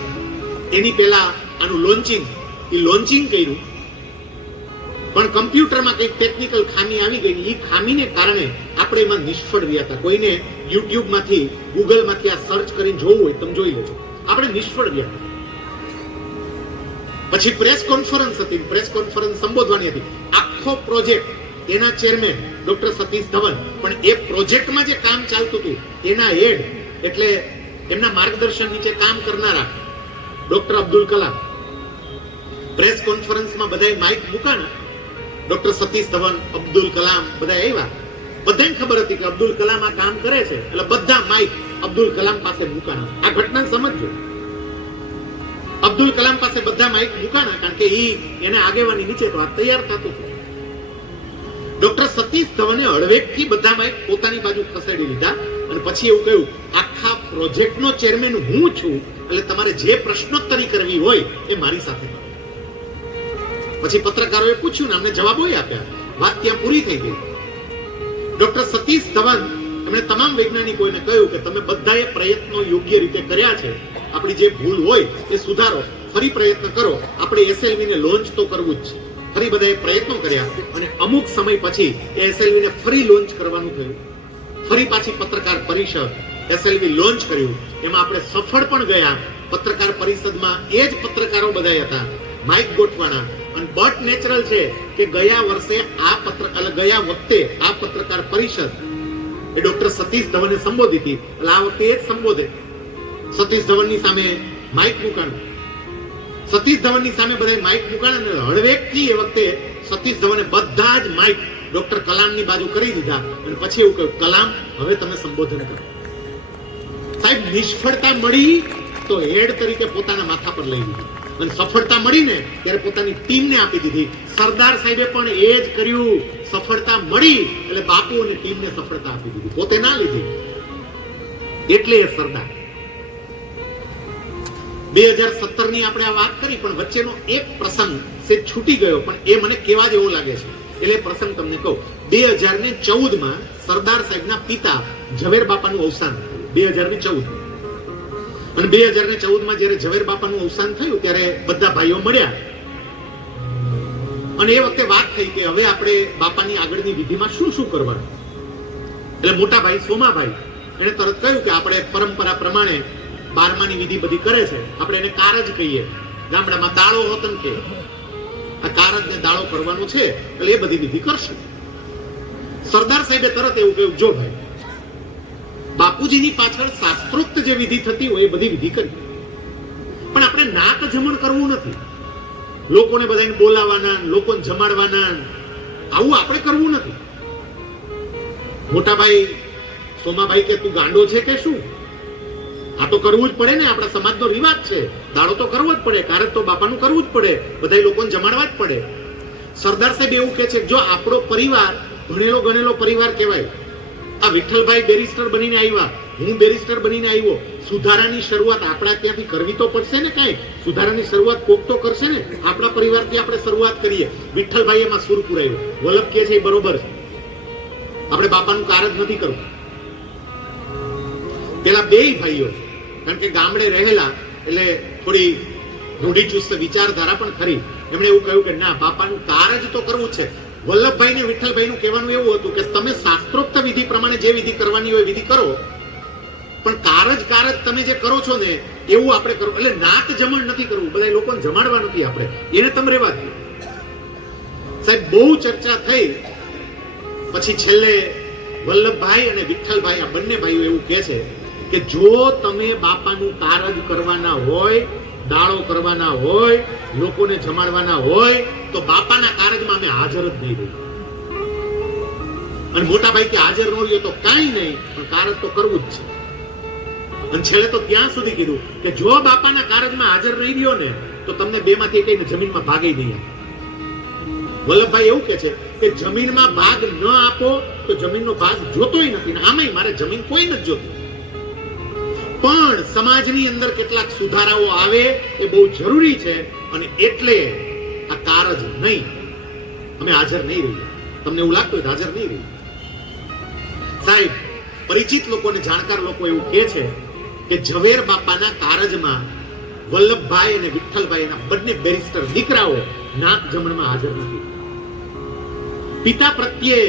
એની પહેલા આનું લોન્ચિંગ કર્યું. પણ કમ્પ્યુટરમાં કંઈક ટેકનિકલ ખામી આવી ગઈ. એ ખામીને કારણે આપણે એમાં નિષ્ફળ રહ્યા હતા. કોઈને યુટ્યુબમાંથી ગૂગલમાંથી આ સર્ચ કરીને જોવું હોય તમે જોઈ લેજો, આપણે નિષ્ફળ રહ્યા. પછી પ્રેસ કોન્ફરન્સ હતી, પ્રેસ કોન્ફરન્સ સંબોધવાની હતી. આખો પ્રોજેક્ટ એના ચેરમેન ડોક્ટર સતીશ ધવન, પણ એ પ્રોજેક્ટમાં જે કામ ચાલતું હતું એના હેડ એટલે એમના માર્ગદર્શન નીચે કામ કરનારા ડોક્ટર અબ્દુલ કલામ. પ્રેસ કોન્ફરન્સમાં બધાએ માઇક મૂકાણા, ડોક્ટર સતીશ ધવન, અબ્દુલ કલામ બધા આવ્યા. બધાને ખબર હતી કે અબ્દુલ કલામ આ કામ કરે છે, એટલે બધા માઇક અબ્દુલ કલામ પાસે મૂકાણા. આ ઘટના સમજજો, અબ્દુલ કલામ પાસે બધા માઇક મૂકાણા, કારણ કે એને આગેવાની નીચે તો આ તૈયાર થતું હતું. ડોક્ટર સતીશ ધવને હળવેકથી બધા માઇક પોતાની બાજુ ખસેડી લીધા અને પછી એવું કહ્યું, આખા પ્રોજેક્ટનો ચેરમેન હું છું, એટલે તમારે જે પ્રશ્નોત્તરી કરવી હોય એ મારી સાથે કરો. પછી પત્રકારોએ પૂછ્યું ને અમને જવાબો આપ્યા. વાત ત્યાં પૂરી થઈ ગઈ. ડોક્ટર સતીશ ધવન એમણે તમામ વૈજ્ઞાનિકોને કહ્યું કે તમે બધાએ પ્રયત્નો યોગ્ય રીતે કર્યા છે, આપણી જે ભૂલ હોય એ સુધારો, ફરી પ્રયત્ન કરો, આપણે એસએલવી ને લોન્ચ તો કરવું જ છે. ફરી બધાએ પ્રયત્નો કર્યા અને અમુક સમય પછી એસએલવી ને ફરી લોન્ચ કરવાનું થયું. ફરી પાછી પત્રકાર પરિષદ, એસએલવી લોન્ચ કર્યું. એમાં આપણે સફળ પણ ગયા. પત્રકાર પરિષદમાં એ જ પત્રકારો બધા હતા, માઇક ગોઠવાના. અને બટ નેચરલ છે કે ગયા વખતે આ પત્રકાર પરિષદ એ ડોક્ટર સતીશ ધવને સંબોધી હતી, એટલે આ વખતે એ જ સંબોધે. સતીશ ધવનની સામે માઇક મૂકાણું, સતીશ ધવનની સામે બધા માઇક મૂકાણા અને હળવેકથી એ વખતે સતીશ ધવને બધા જ માઇક ડોક્ટર કલામની બાજુ કરી દીધા અને પછી એવું કહ્યું, કલામ હવે તમે સંબોધન કરો. સાહેબ નિષ્ફળતા મળી તો હેડ તરીકે પોતાના માથા પર લઈ લીધી, અને સફળતા મળીને ત્યારે પોતાની ટીમને આપી દીધી. સરદાર સાહેબે પણ એ જ કર્યું. સફળતા મળી એટલે બાપુ અને ટીમને સફળતા આપી દીધી, પોતે ના લીધી. એટલે એ સરદાર. 2017 ની આપણે આ વાત કરી, પણ વચ્ચેનો એક પ્રસંગ સે છૂટી ગયો, પણ એ મને કેવા જેવો લાગે છે એટલે પ્રસંગ તમને કહું. 2014 માં સરદાર સાહેબના પિતા ઝવેર બાપાનું અવસાન થયું. 2014 અને 2014 માં જ્યારે ઝવેર બાપાનું અવસાન થયું ત્યારે બધા ભાઈઓ મળ્યા અને એ વખતે વાત થઈ કે હવે આપણે બાપાની આગળની વિધિમાં શું શું કરવાનું. એટલે મોટા ભાઈ સોમાભાઈ એને તરત કહ્યું કે આપણે પરંપરા પ્રમાણે 12માની વિધિ બધી કરે છે, આપણે એને કારજ કહીએ. ગામડામાં દાળો હોતન કે આ કારજ ને દાળો કરવાનો છે, એટલે એ બધી વિધિ કરશે. સરદાર સાહેબે તરત એવું કહ્યું, જો ભાઈ બાપુજીની પાછળ શાસ્ત્રોક્ત જે વિધિ થતી હોય એ બધી વિધિ કરી, પણ આપણે નાક જમણ કરવું નથી. લોકોને બધાને બોલાવાના, લોકોને જમાડવાના, આવું આપણે કરવું નથી. મોટાભાઈ સોમાભાઈ કે તું ગાંડો છે કે શું? આ તો કરવું જ પડે ને, આપણા સમાજનો રિવાજ છે. દાડો તો કરવો જ પડે, કારક તો બાપાનું કરવું જ પડે, બધા લોકોને જમાડવા જ પડે. સરદાર સાહેબ એવું કે છે, જો આપણો પરિવાર ભણેલો ગણેલો પરિવાર કહેવાય. આ વિઠ્ઠલભાઈ બેરિસ્ટર બનીને આવ્યા, હું બેરિસ્ટર બનીને આવ્યો. સુધારાની શરૂઆત આપણા ત્યાંથી કરવી તો પડશે ને. કઈ સુધારાની શરૂઆત કોક તો કરશે ને. આપણા પરિવારથી આપણે શરૂઆત કરીએ. વિઠ્ઠલભાઈ એમાં સુર પુરાયો. વલ્લભ કે છે એ બરોબર છે, આપણે બાપાનું કાર જ નથી કરવું. પેલા બેય ભાઈઓ, કારણ કે ગામડે રહેલા એટલે થોડી રૂઢિચુસ્ત વિચારધારા પણ ખરી, એમણે એવું કહ્યું કે ના, બાપાનું કાર જ તો કરવું છે. વલ્લભભાઈ ને વિઠ્ઠલભાઈ નું કહેવાનું એવું હતું કે તમે શાસ્ત્રોક્ત વિધિ પ્રમાણે જે વિધિ કરવાની હોય વિધિ કરો, પણ કાર જ તમે જે કરો છો ને એવું આપણે કરવું. એટલે નાક જમણ નથી કરવું, બધા લોકોને જમાડવા નથી આપણે, એને તમે રેવા દો. સાહેબ બહુ ચર્ચા થઈ, પછી છેલ્લે વલ્લભભાઈ અને વિઠ્ઠલભાઈ આ બંને ભાઈઓ એવું કહે છે કે જો તમે બાપાનું કારજ કરવાના હોય, દાળો કરવાના હોય, લોકોને જમાડવાના હોય, તો બાપાના કારજમાં અમે હાજર જ નહીં રહીએ. અને મોટા ભાઈ કે હાજર ન રહીએ તો કાંઈ નહીં, પણ કારજ તો કરવું જ છે. અને છેલ્લે તો ત્યાં સુધી કીધું કે જો બાપાના કારજમાં હાજર નહીં રહ્યો ને તો તમને બે માંથી કઈ જમીનમાં ભાગી નહીં. વલ્લભભાઈ એવું કે છે કે જમીનમાં ભાગ ન આપો તો જમીનનો ભાગ જોતોય નથી, ને આમાંય મારે જમીન કોઈ નથી જોતું. પણ સમાજની અંદર કેટલાક સુધારાઓ આવે એ બહુ જરૂરી છે, અને એટલે આ કારજ નહીં, અમે હાજર નહીં રહીએ. તમને એવું લાગતું હોય હાજર નહીં રહીએ. સાહેબ પરિચિત લોકોને, જાણકાર લોકો એવું કહે છે કે ઝવેર બાપાના કારજમાં વલ્લભભાઈ અને વિઠ્ઠલભાઈ એના બંને બેરિસ્ટર દીકરાઓ નાક જમણમાં હાજર નથી. પિતા પ્રત્યે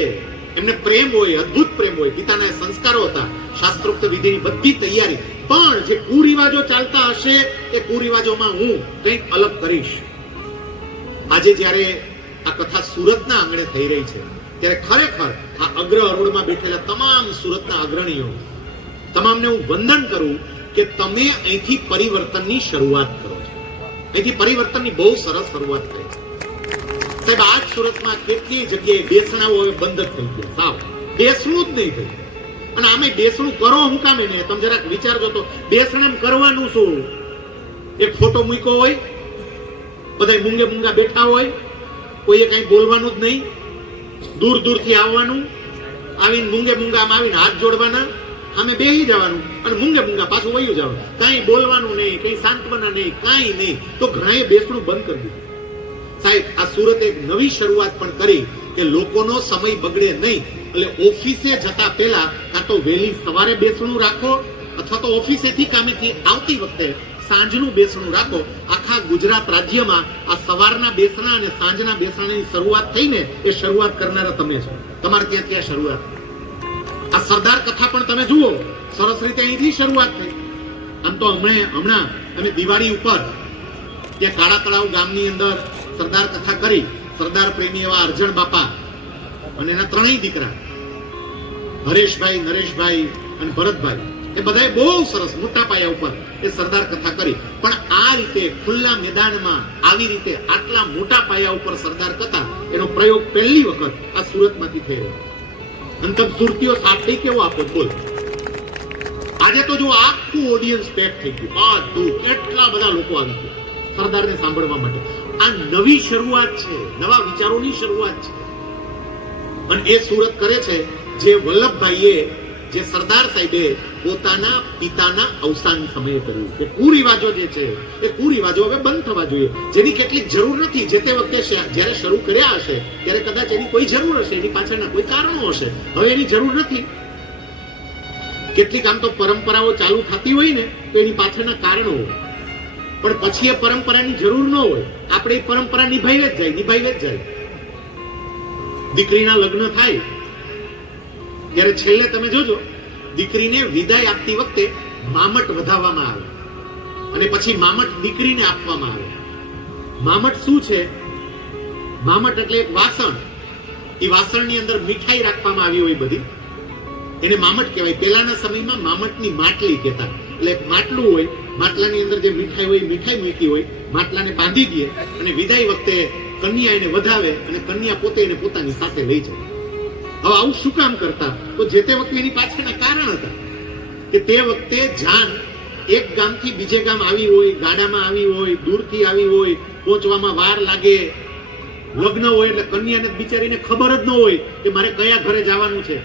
એમને પ્રેમ હોય, અદ્ભુત પ્રેમ હોય, પિતાના સંસ્કારો હતા, શાસ્ત્રોક્ત વિધિની બધી તૈયારી, પણ જે કુરિવાજો ચાલતા હશે એ કુરિવાજોમાં હું કંઈક અલગ કરીશ. આજે જ્યારે આ કથા સુરતના આંગણે થઈ રહી છે ત્યારે ખરેખર આ અગ્ર હરોળમાં બેઠેલા તમામ સુરતના અગ્રણીઓ તમામને હું વંદન કરું કે તમે અહીંથી પરિવર્તનની શરૂઆત કરો છો. અહીંથી પરિવર્તનની બહુ સરસ શરૂઆત થઈ છે. સાહેબ આજ સુરતમાં કેટલી જગ્યાએ બેસણાઓ હવે બંધ જ થઈ ગયા, સાવ બેસણું જ નહીં થયું. અને આમે બેસણું કરો હું કામે ને, તમે જરાક વિચારજો તો બેસણ કરવાનું શું? એક ફોટો મૂક્યો હોય, બધા મૂંગે મૂંગા બેઠા હોય, કોઈએ કઈ બોલવાનું જ નહીં, દૂર દૂરથી આવવાનું, આવીને મૂંગે મૂંગામાં આવીને હાથ જોડવાના, અમે બેહી જવાનું અને મૂંગે મૂંગા પાછું વયું જવાનું, કઈ બોલવાનું નહીં, કઈ સાંત્વના નહીં, કાંઈ નહીં. તો ઘણાએ બેસણું બંધ કરી દીધું. સાહેબ આ સુરતે એક નવી શરૂઆત પણ કરી કે લોકોનો સમય બગડે નહીં, એટલે ઓફિસે જતા પહેલા કાં તો વહેલી સવારે બેસણું રાખો, અથવા તો ઓફિસેથી કામેથી આવતી વખતે સાંજનું બેસણું રાખો. આખા ગુજરાત રાજ્યમાં આ સવારના બેસણા અને સાંજના બેસણાની શરૂઆત થઈને એ શરૂઆત કરનારા તમે છો. તમારે ત્યાંથી આ શરૂઆત. આ સરદાર કથા પણ તમે જુઓ, સરસ રીતે અહીંથી શરૂઆત થઈ. આમ તો હમણાં અમે દિવાળી ઉપર ત્યાં કાળા તળાવ ગામની અંદર સરદાર કથા કરી. સરદાર પ્રેમી એવા અર્જણ બાપા અને એના ત્રણેય દીકરા હરેશભાઈ, નરેશભાઈ અને ભરતભાઈ, એ બધાએ બહુ સરસ મોટા પાયા ઉપર એ સરદાર કથા કરી. પણ આ રીતે ખુલ્લા મેદાનમાં આવી રીતે આટલા મોટા પાયા ઉપર સરદાર કથા, એનો પ્રયોગ પહેલી વખત આ સુરતમાંથી થઈ રહ્યો. અને તમે સુરતીઓ સાથે કેવો આપો બોલ. આજે તો જો આખું ઓડિયન્સ પેક થઈ ગયું, બધું કેટલા બધા લોકો આવી ગયા સરદારને સાંભળવા માટે. આ નવી શરૂઆત છે, નવા વિચારોની શરૂઆત છે. અને એ સુરત કરે છે જે વલ્લભભાઈએ, જે સરદાર સાહેબે પોતાના પિતાના અવસાન સમયે કર્યું. કે કુરિવાજો જે છે એ કુરિવાજો હવે બંધ થવા જોઈએ, જેની કેટલીક જરૂર નથી. જે તે વખતે જ્યારે શરૂ કર્યા હશે ત્યારે કદાચ એની કોઈ જરૂર હશે, એની પાછળના કોઈ કારણો હશે, હવે એની જરૂર નથી. કેટલીક આમ તો પરંપરાઓ ચાલુ થતી હોય ને તો એની પાછળના કારણો હોય, પણ પછી એ પરંપરાની જરૂર ન હોય. આપણે એ પરંપરા નિભાવી જ જાય. દીકરીના લગ્ન થાય ત્યારે છેલ્લે તમે જોજો દીકરીને વિદાય આપતી વખતે મામટ વધાવવામાં આવે, અને પછી મામટ દીકરીને આપવામાં આવે. મામટ શું છે? મામટ એટલે એક વાસણ. એ વાસણની અંદર મીઠાઈ રાખવામાં આવી હોય બધી, એને મામટ કહેવાય. પહેલાના સમયમાં મામટની માટલી કહેતા. એટલે એક માટલું હોય, માટલાની અંદર જે મીઠાઈ હોય, મીઠાઈ મૂકી હોય, માટલાને બાંધી દે અને વિદાય વખતે કન્યા એને વધાવે અને કન્યા પોતે એને પોતાની સાથે લઈ જાય. હવે આવું શું કામ કરતા? તો જે તે વખતે એની પાછળના કારણ હતા કે તે વખતે જાન એક ગામથી બીજે ગામ આવી હોય, ગાડામાં આવી હોય, દૂરથી આવી હોય, પહોંચવામાં વાર લાગે, લગ્ન હોય એટલે કન્યાને બિચારીને ખબર જ ન હોય કે મારે કયા ઘરે જવાનું છે.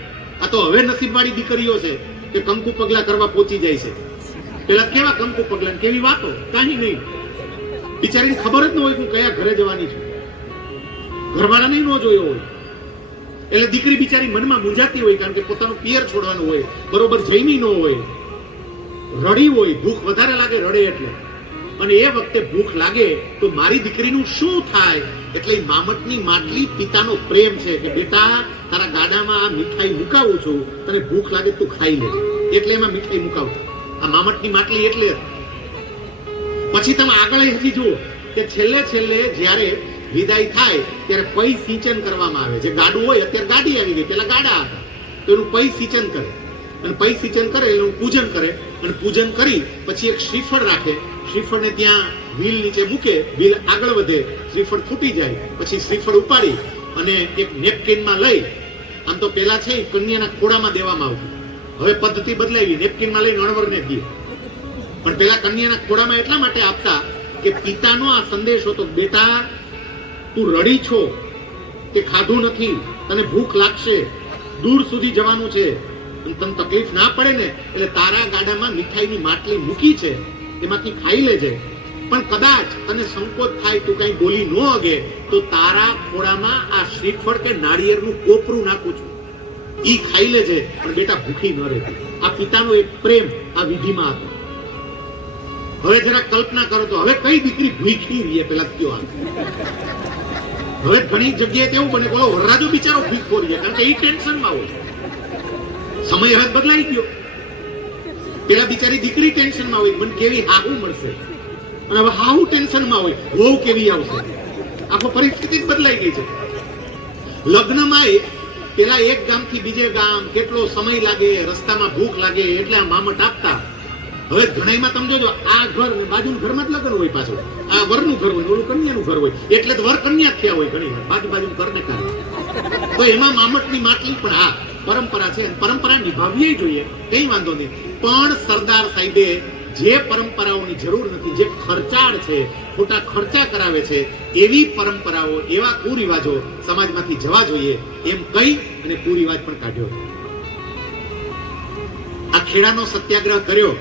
આ તો હવે નસીબવાળી દીકરીઓ છે કે કંકુ પગલા કરવા પહોંચી જાય છે. પેલા કેવા કંકુ પગલા, કેવી વાતો, કાંઈ નહીં. બિચારીને ખબર જ ન હોય કે કયા ઘરે જવાની છે, ઘરવાળાને ન જોયો હોય એટલે દીકરી બિચારી મનમાં મૂંઝાતી હોય, કારણ કે પોતાનું પિયર છોડવાનું હોય, બરોબર જઈમી ન હોય, રડી હોય, ભૂખ વધારે લાગે રડે એટલે, અને એ વખતે ભૂખ લાગે તો મારી દીકરીનું શું થાય? એટલે મામટની માટલી પિતાનો પ્રેમ છે કે બેટા તારા ગાડામાં આ મીઠાઈ મુકાવું છું, તને ભૂખ લાગે તું ખાઈ લે, એટલે એમાં મીઠાઈ મુકાવતા. આ મામટની માટલી એટલે. પછી તમે આગળ હજી જુઓ કે છેલ્લે જ્યારે વિદાય થાય ત્યારે પૈ સિંચન કરવામાં આવે. જે ગાડું હોય, અત્યારે ગાડી આવી ગઈ, પેલા ગાડા હતા, તો એનું પૈ સિંચન કરે, અને પૈ સિંચન કરે એનું પૂજન કરે, અને પૂજન કરી પછી એક શ્રીફળ રાખે, શ્રીફળને ત્યાં વ્હીલ નીચે મૂકે, વ્હીલ આગળ વધે, શ્રીફળ ફૂટી જાય, પછી શ્રીફળ ઉપાડી અને એક નેપકિનમાં લઈ, આમ તો પેલા છે કન્યાના ખોડામાં દેવામાં આવતું, હવે પદ્ધતિ બદલાવી, નેપકિનમાં લઈને અણવરને દે, પણ પેલા કન્યાના ખોડામાં એટલા માટે આપતા કે પિતાનો આ સંદેશ હતો, બેટા તું રડી છો કે ખાધું નથી, તને ભૂખ લાગશે, દૂર સુધી જવાનું છે, તને તકલીફ ના પડે ને એટલે તારા ગાડામાં મીઠાઈની માટલી મૂકી છે, એમાંથી ખાઈ લેજે, પણ કદાચ તને સંકોચ થાય, તું કઈ બોલી ન અગે તો તારા ખોડામાં આ શ્રીફળ કે નાળિયેરનું કોપરું નાખું છું, ઈ ખાઈ લેજે, પણ બેટા ભૂખી ન રહેતી. આ પિતાનો એક પ્રેમ આ વિધિમાં હતો. હવે જરા કલ્પના કરો તો હવે કઈ દીકરી ભૂખી રહી? પેલા કયો આ હવે ઘણી જગ્યાએ એવું બને, બોલો વરરાજો બિચારો ભૂખો રહે, કારણ કે એ ટેન્શનમાં હોય. સમય હવે બદલાઈ ગયો. પેલા બિચારી દીકરી ટેન્શનમાં હોય, મને કેવી હાહુ મળશે, અને હવે હાહુ ટેન્શનમાં હોય, વહુ કેવી આવશે. આખો પરિસ્થિતિ બદલાઈ ગઈ છે. લગ્નમાં પેલા એક ગામથી બીજે ગામ કેટલો સમય લાગે, રસ્તામાં ભૂખ લાગે એટલે આ મામટ આપતા. હવે ઘણામાં તમે જોજો, આ ઘર બાજુનું ઘરમાં જ લગ્ન હોય, પાછું આ વરનું ઘર હોય, ઓલું કન્યાનું ઘર હોય, એટલે જ વર કન્યા થયા હોય ઘણી વાર, બાજુ ઘરને કારણે. તો એમાં મામટની માટલી પણ હા પરંપરા છે, પરંપરા નિભાવવી જોઈએ, કઈ વાંધો નહીં, પણ સરદાર સાહેબે જે પરંપરાઓની જરૂર નથી, જે ખર્ચાળ છે, ખોટા ખર્ચા કરાવે છે, એવી પરંપરાઓ, એવા કુરિવાજો સમાજમાંથી જવા જોઈએ એમ કહી અને કુરિવાજ પણ કાઢ્યો. આ ખેડાનો સત્યાગ્રહ કર્યો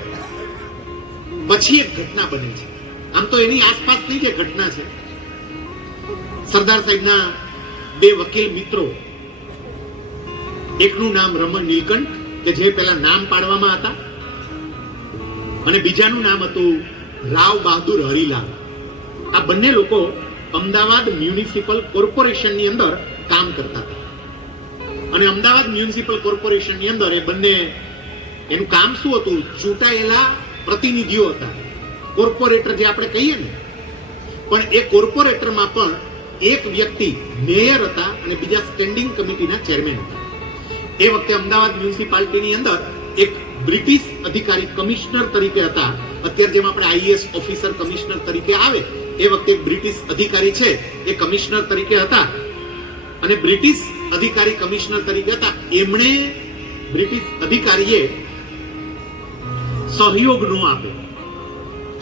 પછી એક ઘટના બની છે. આમ તો એની આસપાસની જે ઘટના છે, સરદાર સાહેબના બે વકીલ મિત્રો, એકનું નામ રમણ નીલકંઠ કે જે પેલા નામ પાડવામાં હતા, અને બીજાનું નામ હતું રાવ બહાદુર હરિલાલ. આ બંને લોકો અમદાવાદ મ્યુનિસિપલ કોર્પોરેશનની અંદર કામ કરતા હતા, અને અમદાવાદ મ્યુનિસિપલ કોર્પોરેશનની અંદર એ બંને, એનું કામ શું હતું? ચૂંટાયેલા પ્રતિનિધિઓ હતા, કોર્પોરેટર જે આપણે કહીએ ને. પણ એ કોર્પોરેટરમાં પણ એક વ્યક્તિ મેયર હતા અને બીજા સ્ટેન્ડિંગ કમિટીના ચેરમેન હતા. એ વખતે અમદાવાદ મ્યુનિસિપાલિટીની અંદર એક બ્રિટિશ અધિકારી કમિશનર તરીકે હતા. અત્યારે જેમ આપણે આઈએએસ ઓફિસર કમિશનર તરીકે આવે, એ વખતે એક બ્રિટિશ અધિકારી છે એ કમિશનર તરીકે હતા, અને બ્રિટિશ અધિકારી કમિશનર તરીકે હતા. એમણે બ્રિટિશ અધિકારીએ સહયોગ ન આપ્યો.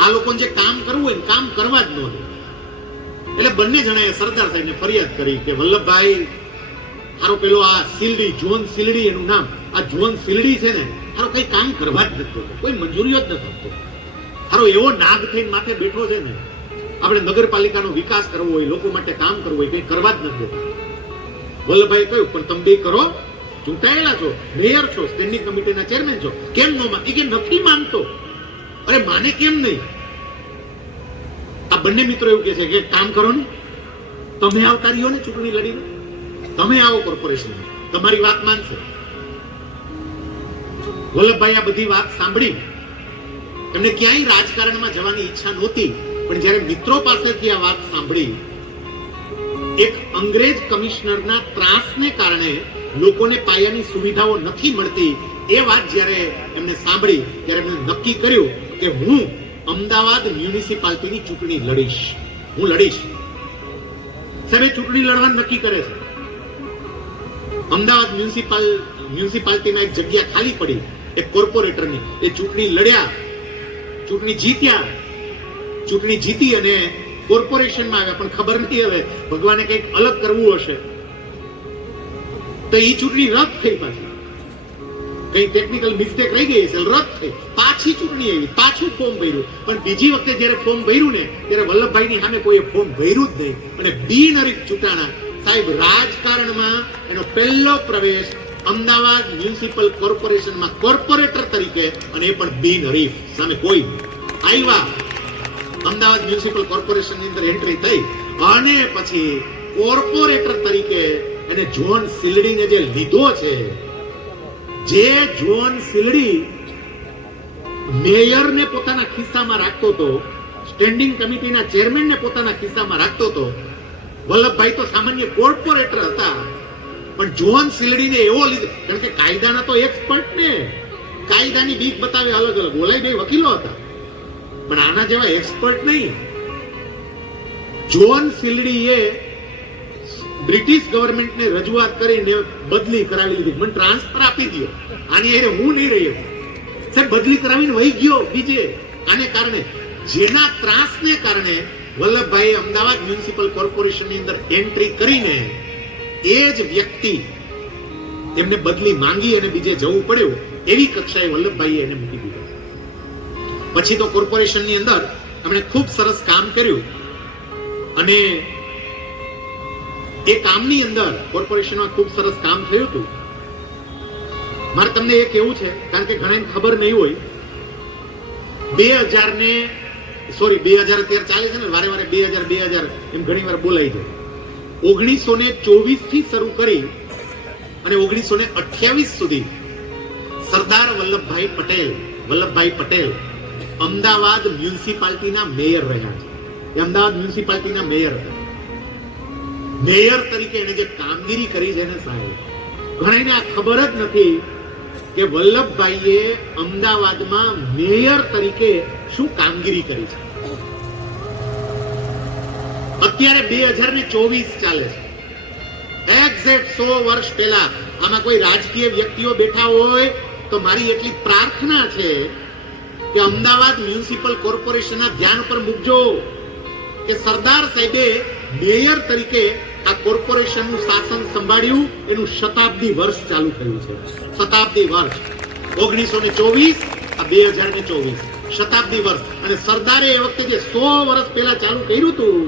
આ લોકોને જે કામ કરવું હોય કામ કરવા જ ન દે. એટલે બંને જણાએ સરદાર સાહેબને ફરિયાદ કરી કે વલ્લભભાઈ, હારો પેલો આ સિલડી, જોન સિલડી એનું નામ, આ જોન સિલડી છે ને, હારો કઈ કામ કરવા જ નથી, કોઈ મંજૂરીઓ જ નથી આપતો. હારો એવો નાગ થઈને માથે બેઠો છે ને, આપણે નગરપાલિકાનો વિકાસ કરવો હોય, લોકો માટે કામ કરવું હોય, કઈ કરવા જ નથી દેતા. વલ્લભભાઈ કહ્યું, પણ તમે બે કરો, ચૂંટાયેલા છો, મેયર છો, સ્ટેન્ડિંગ કમિટીના ચેરમેન છો, કેમ ન માન? કે નથી માનતો. અરે માને કેમ નહીં? આ બંને મિત્રો એવું કે છે કે કામ કરો ને, તમે આવતા રહ્યો ને ચૂંટણી લડીને, તમે આવો કોર્પોરેશન, તમારી વાત માનશે. વલ્લભભાઈ આ બધી વાત સાંભળી, એમને ક્યાંય રાજકારણમાં જવાની ઈચ્છા નહોતી, પણ જ્યારે મિત્રો પાસેથી આ વાત સાંભળી, એક અંગ્રેજ કમિશનરના ત્રાસને કારણે લોકોને પાયાની સુવિધાઓ નથી મળતી, એ વાત જ્યારે એમને સાંભળી ત્યારે એમણે નક્કી કર્યું કે હું અમદાવાદ મ્યુનિસિપાલિટીની ચૂંટણી લડીશ. સાહેબ ચૂંટણી લડવાનું નક્કી કરે છે. અમદાવાદ મ્યુનિસિપાલિટીમાં એક જગ્યા ખાલી પડી એક કોર્પોરેટરની. એ ચૂંટણી લડ્યા, ચૂંટણી જીતી અને કોર્પોરેશનમાં આવ્યા. પણ ખબર નથી હવે ભગવાને કંઈક અલગ કરવું હશે તો એ ચૂંટણી રદ થઈ. પાછી કઈ ટેકનિકલ મિસ્ટેક રહી ગઈ છે, રદ થઈ. પાછી ચૂંટણી આવી, પાછું ફોર્મ ભર્યું. પણ બીજી વખતે જયારે ફોર્મ ભર્યું ને ત્યારે વલ્લભભાઈની સામે કોઈએ ફોર્મ ભર્યું જ નહીં અને બિનહરીફ ચૂંટાણા. સાહેબ રાજકારણમાં એનો પહેલો પ્રવેશ અમદાવાદ મ્યુનિસિપલ કોર્પોરેશનમાં કોર્પોરેટર તરીકે, અને એ પણ બિનહરીફ, સામે કોઈ આવ્યા. અમદાવાદ મ્યુનિસિપલ કોર્પોરેશનની અંદર એન્ટ્રી થઈ અને પછી કોર્પોરેટર તરીકે એને જોન સિલડીને જે લીધો છે, જે જોન સિલડી મેયરને પોતાના ખિસ્સામાં રાખતો હતો, સ્ટેન્ડિંગ કમિટીના ચેરમેનને પોતાના ખિસ્સામાં રાખતો હતો. વલ્લભભાઈ તો સામાન્ય કોર્પોરેટર હતા, પણ જોન સિલડીને એવો લીધો. કારણ કે કાયદાના તો એક્સપર્ટ ને કાયદાની બીક બતાવે અલગ અલગ. ઓલાઈ બે વકીલો હતા, પણ આના જેવા એક્સપર્ટ નહીં. જોન સિલડીએ બ્રિટિશ ગવર્મેન્ટને રજૂઆત કરીને બદલી કરાવી લીધી. મને ટ્રાન્સફર આપી દો, આની અરે હું નહીં રહી સાહેબ. બદલી કરાવીને વહી ગયો બીજે. આને કારણે, જેના ત્રાસને કારણે વલ્લભભાઈ અમદાવાદ મ્યુનિસિપલ કોર્પોરેશનની અંદર એન્ટ્રી કરીને એ જ વ્યક્તિ એમને બદલી માંગી અને બીજે જવું પડ્યું. એવી કક્ષાએ વલ્લભભાઈએ એને મૂકી દીધો. પછી તો કોર્પોરેશનની અંદર એમણે ખૂબ સરસ કામ કર્યું અને એ કામની અંદર કોર્પોરેશનમાં ખૂબ સરસ કામ થયું હતું. મારે તમને એ કહેવું છે, કારણ કે ઘણાને ખબર નહીં હોય, 2000 અત્યારે ચાલે છે ને, વારે વારે 2000 એમ ઘણી વાર બોલાઈ જાય. 1924 થી શરૂ કરી અને 1928 સુધી સરદાર વલ્લભભાઈ પટેલ અમદાવાદ મ્યુનિસિપાલિટીના મેયર રહ્યા છે. અમદાવાદ મ્યુનિસિપાલિટીના મેયર હતા. મેયર તરીકે એને જે કામગીરી કરી છે ને સાહેબ, ઘણાને આ ખબર જ નથી કે વલ્લભભાઈએ અમદાવાદમાં મેયર તરીકે શું કામગીરી કરી છે. અત્યારે 2024 ચાલે છે. એક્ઝેક્ટ 100 વર્ષ પહેલા આમાં કોઈ રાજકીય વ્યક્તિઓ બેઠા હોય તો મારી એટલી પ્રાર્થના છે કે અમદાવાદ મ્યુનિસિપલ કોર્પોરેશનના ધ્યાન પર મૂકજો કે સરદાર સાહેબે મેયર તરીકે આ કોર્પોરેશનનું શાસન સંભાળ્યું. એનું શતાબ્દી વર્ષ ચાલુ થયું છે. શતાબ્દી વર્ષ 1924 આ 2024 શતાબ્દી વર્ષ. અને સરદારે એ વખતે જે 100 વર્ષ પહેલા ચાલુ કર્યું હતું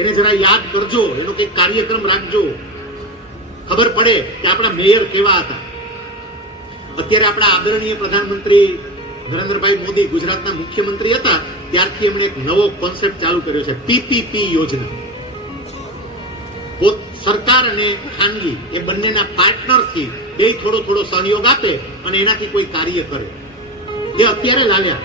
એને જરા યાદ કરજો, એનો કંઈક કાર્યક્રમ રાખજો, ખબર પડે કે આપણા મેયર કેવા હતા. અત્યારે આપણા આદરણીય પ્રધાનમંત્રી નરેન્દ્રભાઈ મોદી ગુજરાતના મુખ્યમંત્રી હતા ત્યારથી એમણે એક નવો કોન્સેપ્ટ ચાલુ કર્યો છે, પીપીપી યોજના. સરકાર અને ખાનગી એ બંનેના પાર્ટનરથી બે થોડો સહયોગ આપે અને એનાથી કોઈ કાર્ય કરે. એ અત્યારે લાવ્યા.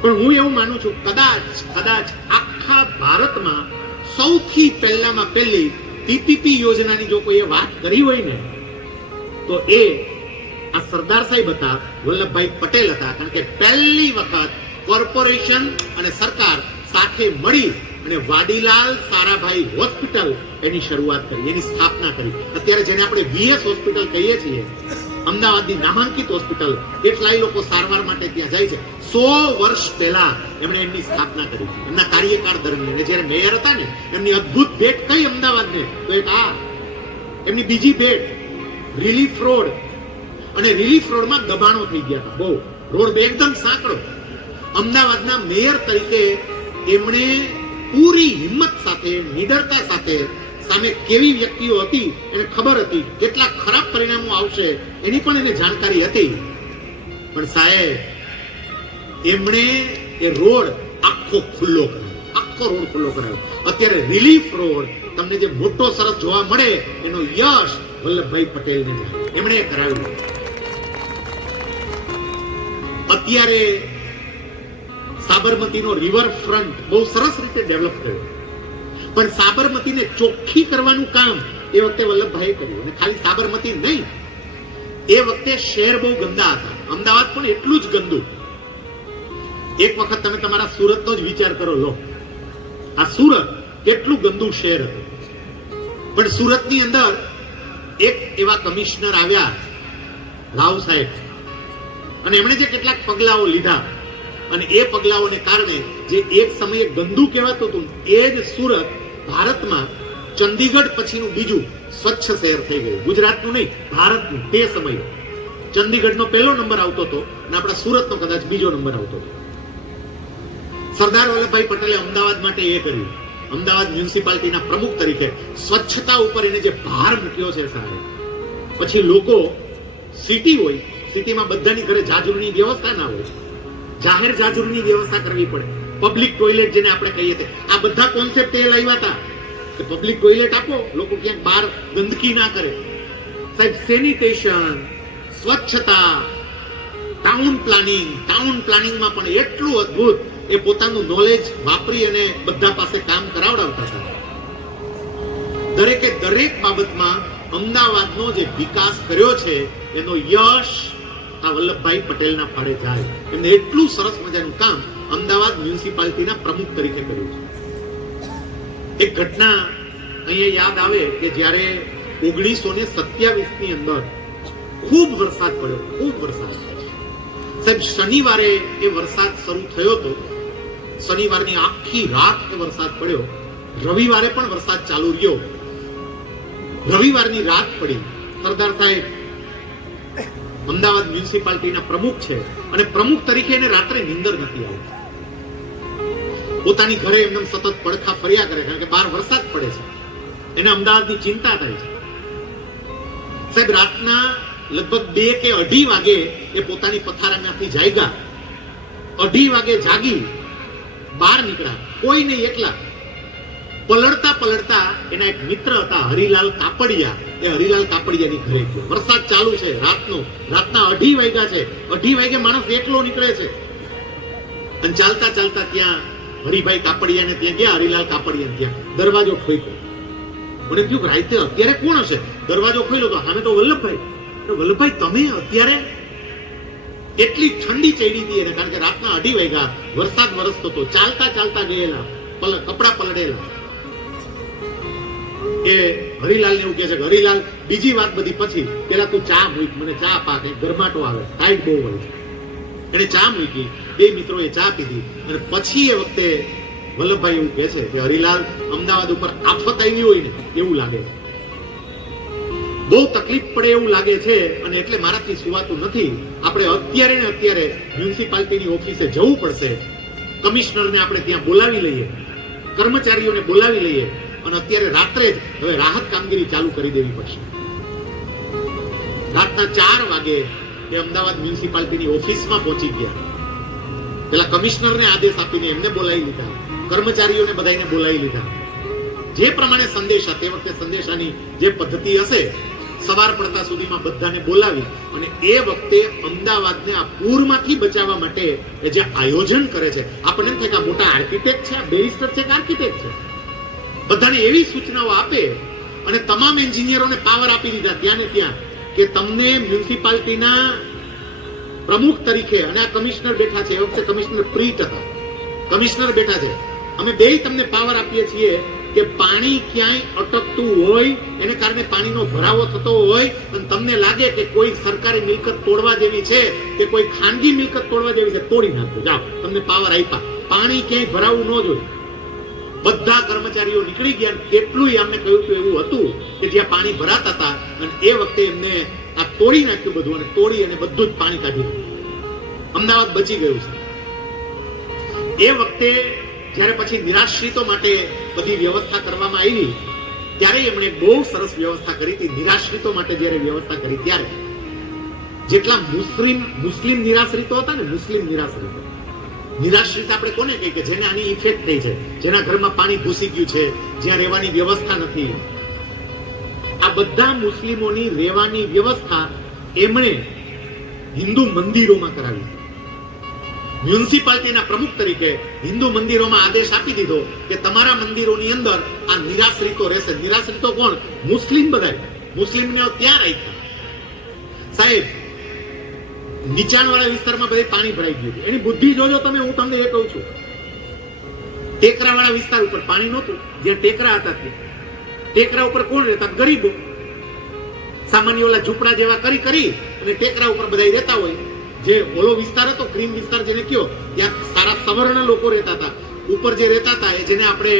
પણ હું એવું માનું છું કદાચ આખા ભારતમાં સૌથી પહેલામાં પહેલી પીપીપી યોજનાની જો કોઈએ વાત કરી હોય ને તો એ આ સરદાર સાહેબ હતા, વલ્લભભાઈ પટેલ હતા. કારણ કે પહેલી વખત કોર્પોરેશન અને સરકાર સાથે મળી અને વાડીલાલ સારાભાઈ હોસ્પિટલ એની શરૂઆત કરી, એની સ્થાપના કરી. અત્યારે જેને આપણે વીએસ હોસ્પિટલ કહીએ છીએ, અમદાવાદની નામાંકિત હોસ્પિટલ, કેટલાય લોકો સારવાર માટે ત્યાં જાય છે. 100 વર્ષ પહેલા એમણે એમની સ્થાપના કરી એમના કાર્યકાળ દરમિયાન. જ્યારે મેયર હતા ને એમની અદ્ભુત ભેટ કઈ અમદાવાદને, તો એક આ એમની બીજી ભેટ રિલીફ રોડ. અને રિલીફ રોડમાં દબાણો થઈ ગયા હતા બહુ, રોડ એકદમ સાંકડો. અમદાવાદના મેયર તરીકે એમણે પૂરી હિંમત સાથે, નિડરતા સાથે, સામે કેવી વ્યક્તિઓ હતી એને ખબર હતી, કેટલા ખરાબ પરિણામો આવશે એની પણ એને જાણકારી હતી. પણ સાહેબ એમણે એ રોડ આખો ખુલ્લો કરાયો. અત્યારે રિલીફ રોડ તમને જે મોટો સરસ જોવા મળે એનો યશ વલ્લભભાઈ પટેલને એમણે કરાવ્યું. અત્યારે સાબરમતીનો રિવરફ્રન્ટ બહુ સરસ રીતે ડેવલપ થયો, પણ સાબરમતીને ચોખ્ખી કરવાનું કામ એ વખતે વલ્લભભાઈએ કર્યું. અને ખાલી સાબરમતી નહીં, એ વખતે શહેર બહુ ગંદા હતા. અમદાવાદ પણ એટલું જ ગંદુ. એક વખત તમે તમારા સુરતનો જ વિચાર કરો લો. આ સુરત કેટલું ગંદુ શહેર હતું. પણ સુરતની અંદર એક એવા કમિશનર આવ્યા, રાવ સાહેબ, અને એમણે જે કેટલાક પગલાઓ લીધા, અને એ પગલાઓને કારણે જે એક સમયે ગંદુ કહેવાતું હતું એ જ સુરત ભારતમાં ચંદીગઢ પછીનું બીજું સ્વચ્છ શહેર થઈ ગયું. ગુજરાતનું નહીં, ભારતનું. તે સમયે ચંદીગઢનો પહેલો નંબર આવતો હતો અને આપણા સુરતનો કદાચ બીજો નંબર આવતો હતો. સરદાર વલ્લભભાઈ પટેલે અમદાવાદ માટે એ કર્યું. અમદાવાદ મ્યુનિસિપાલિટીના પ્રમુખ તરીકે સ્વચ્છતા ઉપર એને જે ભાર મૂક્યો છે સાહેબ. પછી લોકો, સિટી હોય, સિટીમાં બધાની ઘરે જાજરૂની વ્યવસ્થા ના હોય, જાહેર જાજરૂની વ્યવસ્થા કરવી પડે. પબ્લિક ટોયલેટ જેને આપણે કહીએ છીએ, આ બધા કોન્સેપ્ટ એ લાવ્યા હતા કે પબ્લિક ટોયલેટ આપો, લોકો ક્યાંક બહાર ગંદકી ના કરે. સાહેબ, સેનિટેશન, સ્વચ્છતા, ટાઉન પ્લાનિંગમાં પણ એટલું અદ્ભુત એ પોતાનું નોલેજ વાપરી અને બધા પાસે કામ કરાવડાવતા હતા. દરેકે દરેક બાબતમાં અમદાવાદનો જે વિકાસ કર્યો છે એનો યશ આ વલ્લભભાઈ પટેલના ફાળે જાય. એમને એટલું સરસ મજાનું કામ અમદાવાદ મ્યુનિસિપાલિટીના પ્રમુખ તરીકે કર્યું છે. એક ઘટના અહીંયા યાદ આવે કે જ્યારે 1927 ની અંદર ખૂબ વરસાદ પડ્યો, ખૂબ વરસાદ. સાહેબ, શનિવારે એ વરસાદ શરૂ થયો હતો. શનિવારની આખી રાત એ વરસાદ પડ્યો. રવિવારે પણ વરસાદ ચાલુ રહ્યો. રવિવારની રાત પડી. સરદાર સાહેબ અમદાવાદ મ્યુનિસિપાલિટીના પ્રમુખ છે અને પ્રમુખ તરીકે એને રાત્રે નીંદર નથી આવતી. પોતાની ઘરે એમને સતત પડખા ફર્યા કરે, કારણ કે બહાર વરસાદ પડે છે. એને અમદાવાદની ચિંતા થાય છે. સાહેબ, રાતના લગભગ 2 કે 2:30 વાગે એ પોતાની પથારામાંથી જાગ્યા. 2:30 વાગે જાગી બહાર નીકળ્યા, કોઈ નહીં, એકલા. પલળતા એના એક મિત્ર હતા, હરિલાલ કાપડિયા. એ હરિલાલ કાપડિયાની ઘરે ગયો. વરસાદ ચાલુ છે રાતના 2:30 વાગ્યા છે. 2:30 વાગે માણસ એકલો નીકળે છે. અને ચાલતા ત્યાં હરિભાઈ કાપડિયાને ત્યાં ગયા. હરિલાલ કાપડિયાને ત્યાં દરવાજો ઠોક્યો. મને થયું કે રાતે અત્યારે કોણ હશે? દરવાજો ખોલ્યો તો સામે તો વલ્લભભાઈ તમે અત્યારે? એટલી ઠંડી ચડી હતી એને, કારણ કે રાતના 2:30 વાગ્યા, વરસાદ વરસતો હતો. ચાલતા ગયેલા, કપડા પલળેલા. એ હરિલાલ ને એવું કહે છે કે હરિલાલ, બીજી વાત બધી પછી, પેલા તું ચા મૂક, મને ચા પા, કે ગરમાટો આવે, ટાઈટ બહુ હોય. એને ચા મૂકી, 2 મિત્રોએ ચા પીધી. અને પછી એ વખતે વલ્લભભાઈ એવું કહે છે કે હરિલાલ, અમદાવાદ ઉપર આફત આવી હોય ને એવું લાગે છે, બહુ તકલીફ પડે એવું લાગે છે, અને એટલે મારાથી સુવાતું નથી. આપણે અત્યારે મ્યુનિસિપાલિટીની ઓફિસે જવું પડશે. કમિશનરને આપણે ત્યાં બોલાવી લઈએ, કર્મચારીઓને બોલાવી લઈએ, અને અત્યારે રાત્રે જ હવે રાહત કામગીરી ચાલુ કરી દેવી પડશે. રાતના 4 વાગે એ અમદાવાદ મ્યુનિસિપાલિટીની ઓફિસમાં પહોંચી ગયા. પેલા કમિશનરને આદેશ આપીને એમને બોલાવી લીધા, કર્મચારીઓને બધાને બોલાવી લીધા. જે પ્રમાણે સંદેશા, તે વખતે સંદેશાની જે પદ્ધતિ હશે, સવાર પડતા સુધીમાં બધાને બોલાવી, અને એ વખતે અમદાવાદને આ પૂરમાંથી બચાવવા માટે એ જે આયોજન કરે છે, આપણને એમ થાય કે આ મોટા આર્કિટેક્ટ છે, આ બેરિસ્ટર છે કે આર્કિટેક્ટ છે. બધાને એવી સૂચનાઓ આપે અને તમામ એન્જિનિયરોને પાવર આપી દીધા ત્યાં ને ત્યાં કે તમને મ્યુનિસિપાલિટીના પ્રમુખ તરીકે, અને આ કમિશનર બેઠા છે, એ વખતે કમિશનર પ્રીત હતા, કમિશનર બેઠા છે, અમે બેય તમને પાવર આપીએ છીએ કે પાણી ક્યાંય અટકતું હોય, એને કારણે પાણીનો ભરાવો થતો હોય, અને તમને લાગે કે કોઈ સરકારી મિલકત તોડવા જેવી છે કે કોઈ ખાનગી મિલકત તોડવા જેવી છે, તોડી નાખો, જાઓ, તમને પાવર આપ્યા. પાણી ક્યાંય ભરાવું ન જોઈએ. બધા કર્મચારીઓ નીકળી ગયા. કેટલું એમને કહ્યું હતું એવું હતું કે જ્યાં પાણી ભરાતા હતા, અને એ વખતે એમને આ તોડી નાખ્યું બધું, અને તોડી અને બધું જ પાણી કાઢ્યું. અમદાવાદ બચી ગયું છે. એ વખતે જ્યારે પછી નિરાશ્રિતો માટે બધી વ્યવસ્થા કરવામાં આવી, ત્યારે એમણે બહુ સરસ વ્યવસ્થા કરી હતી. નિરાશ્રિતો માટે જ્યારે વ્યવસ્થા કરી ત્યારે જેટલા મુસ્લિમ નિરાશ્રિતો હતા ને, મુસ્લિમ નિરાશ્રિત આપણે કોને કહીએ કે જેને આની ઇફેક્ટ થઈ છે, જેના ઘરમાં પાણી ઘૂસી ગયું છે, જ્યાં રહેવાની વ્યવસ્થા નથી, આ બધા મુસ્લિમોની રહેવાની વ્યવસ્થા એમણે હિન્દુ મંદિરોમાં કરાવી. મ્યુનિસિપાલિટીના પ્રમુખ તરીકે હિન્દુ મંદિરોમાં આદેશ આપી દીધો કે તમારા મંદિરોની અંદર આ નિરાશ્રિતો રહેશે. નિરાશ્રિતો કોણ? મુસ્લિમ. બધા મુસ્લિમને ત્યાં રાખ્યા. સાહેબ નીચાણવાળા વિસ્તારમાં બધે પાણી ભરાઈ ગયું હતું. એની બુદ્ધિ જોજો તમે, હું તમને એ કહું છું. ટેકરાવાળા વિસ્તાર ઉપર પાણી નહોતું, જ્યાં ટેકરા હતા ત્યાં ટેકરા ઉપર કોણ રહેતા? ગરીબો. સામાન્ય ઓલા ઝૂંપડા જેવા કરી કરી અને ટેકરા ઉપર બધા રહેતા હોય. જે ઓલો વિસ્તાર હતો ક્રીમ વિસ્તાર જેને કયો, ત્યાં સારા સવર્ણ લોકો રહેતા હતા. ઉપર જે રહેતા હતા એ જેને આપણે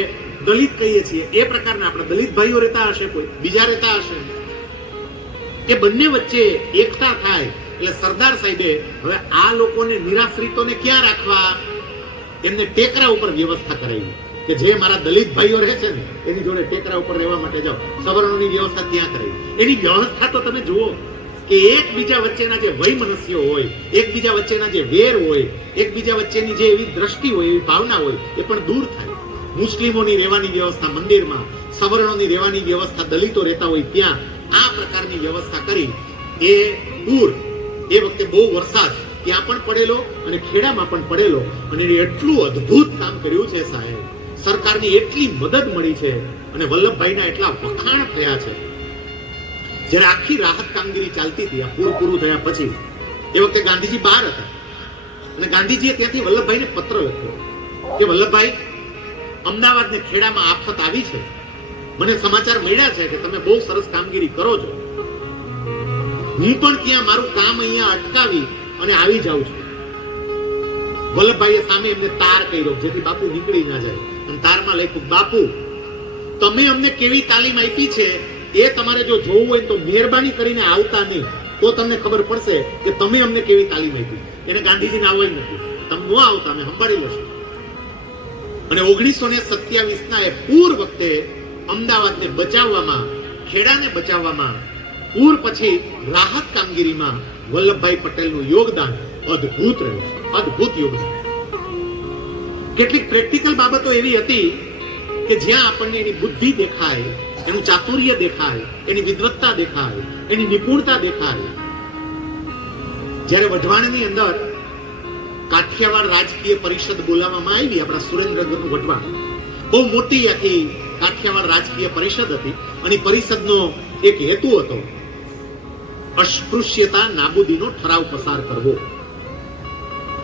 દલિત કહીએ છીએ એ પ્રકારના આપણા દલિત ભાઈઓ રહેતા હશે, કોઈ બીજા રહેતા હશે. એ બંને વચ્ચે એકતા થાય એટલે સરદાર સાહેબે હવે આ લોકોને નિરાશ્રિતોને ક્યાં રાખવા, એમને ટેકરા ઉપર વ્યવસ્થા કરાવી કે જે મારા દલિત ભાઈઓ રહે છે ને એની જોડે ટેકરા ઉપર રહેવા માટે જાઓ. સવર્ણોની વ્યવસ્થા ત્યાં કરાવી. એની વ્યવસ્થા તો તમે જુઓ કે એકબીજા વચ્ચેના જે વૈમનસ્યો હોય, એકબીજા વચ્ચેના જે વેર હોય, એકબીજા વચ્ચેની જે એવી દ્રષ્ટિ હોય, એવી ભાવના હોય, એ પણ દૂર થાય. મુસ્લિમોની રહેવાની વ્યવસ્થા મંદિરમાં, સવર્ણોની રહેવાની વ્યવસ્થા દલિતો રહેતા હોય ત્યાં આ પ્રકારની વ્યવસ્થા કરી. એ પૂર એ વખતે બહુ વરસાદ ત્યાં પણ પડેલો અને ખેડામાં પણ પડેલો, અને એટલું અદ્ભુત કામ કર્યું છે સાહેબ. સરકારની એટલી મદદ મળી છે અને વલ્લભભાઈના એટલા વખાણ થયા છે. જ્યારે આખી રાહત કામગીરી ચાલતી હતી આ પૂર પૂરું થયા પછી, એ વખતે ગાંધીજી બહાર હતા અને ગાંધીજીએ ત્યાંથી વલ્લભભાઈને પત્ર લખ્યો કે વલ્લભભાઈ, અમદાવાદ ને ખેડામાં આફત આવી છે, મને સમાચાર મળ્યા છે કે તમે બહુ સરસ કામગીરી કરો છો. હું પણ ત્યાં મારું કામ અહીંયા અટકાવી અને આવી જાઉં છું. વલ્લભભાઈએ સામે એમને તાર કર્યો જેથી બાપુ નીકળી ના જાય, અને તારમાં લખ્યું, બાપુ તમે અમને કેવી તાલીમ આપી છે એ તમારે જો જોવું હોય તો મહેરબાની કરીને આવતા નહીં, તો તમને ખબર પડશે કે તમે અમને કેવી તાલીમ આપી. એને ગાંધીજીને આવવા નથી, તમે ન આવતા, અમે સંભાળી લેશું. અને 1927 ના એ પૂર વખતે અમદાવાદને બચાવવામાં, ખેડાને બચાવવામાં, પૂર પછી રાહત કામગીરીમાં વલ્લભભાઈ પટેલનું યોગદાન અદ્ભુત રહ્યું, અદ્ભુત યોગદાન. કેટલીક પ્રેક્ટિકલ બાબતો એવી હતી કે જ્યાં આપણને એની બુદ્ધિ દેખાય, એનું ચાતુર્ય દેખાય, એની વિદ્વત્તા દેખાય, એની નિપુણતા દેખાય. જ્યારે વઢવાણની અંદર કાઠિયાવાડ રાજકીય પરિષદ બોલાવવામાં આવી, આપણા સુરેન્દ્રનગરનું વઢવાણ, બહુ મોટી આખી કાઠિયાવાડ રાજકીય પરિષદ હતી, અને પરિષદનો એક હેતુ હતો અસ્પૃશ્યતા નાબૂદીનો ઠરાવ પસાર કરવો.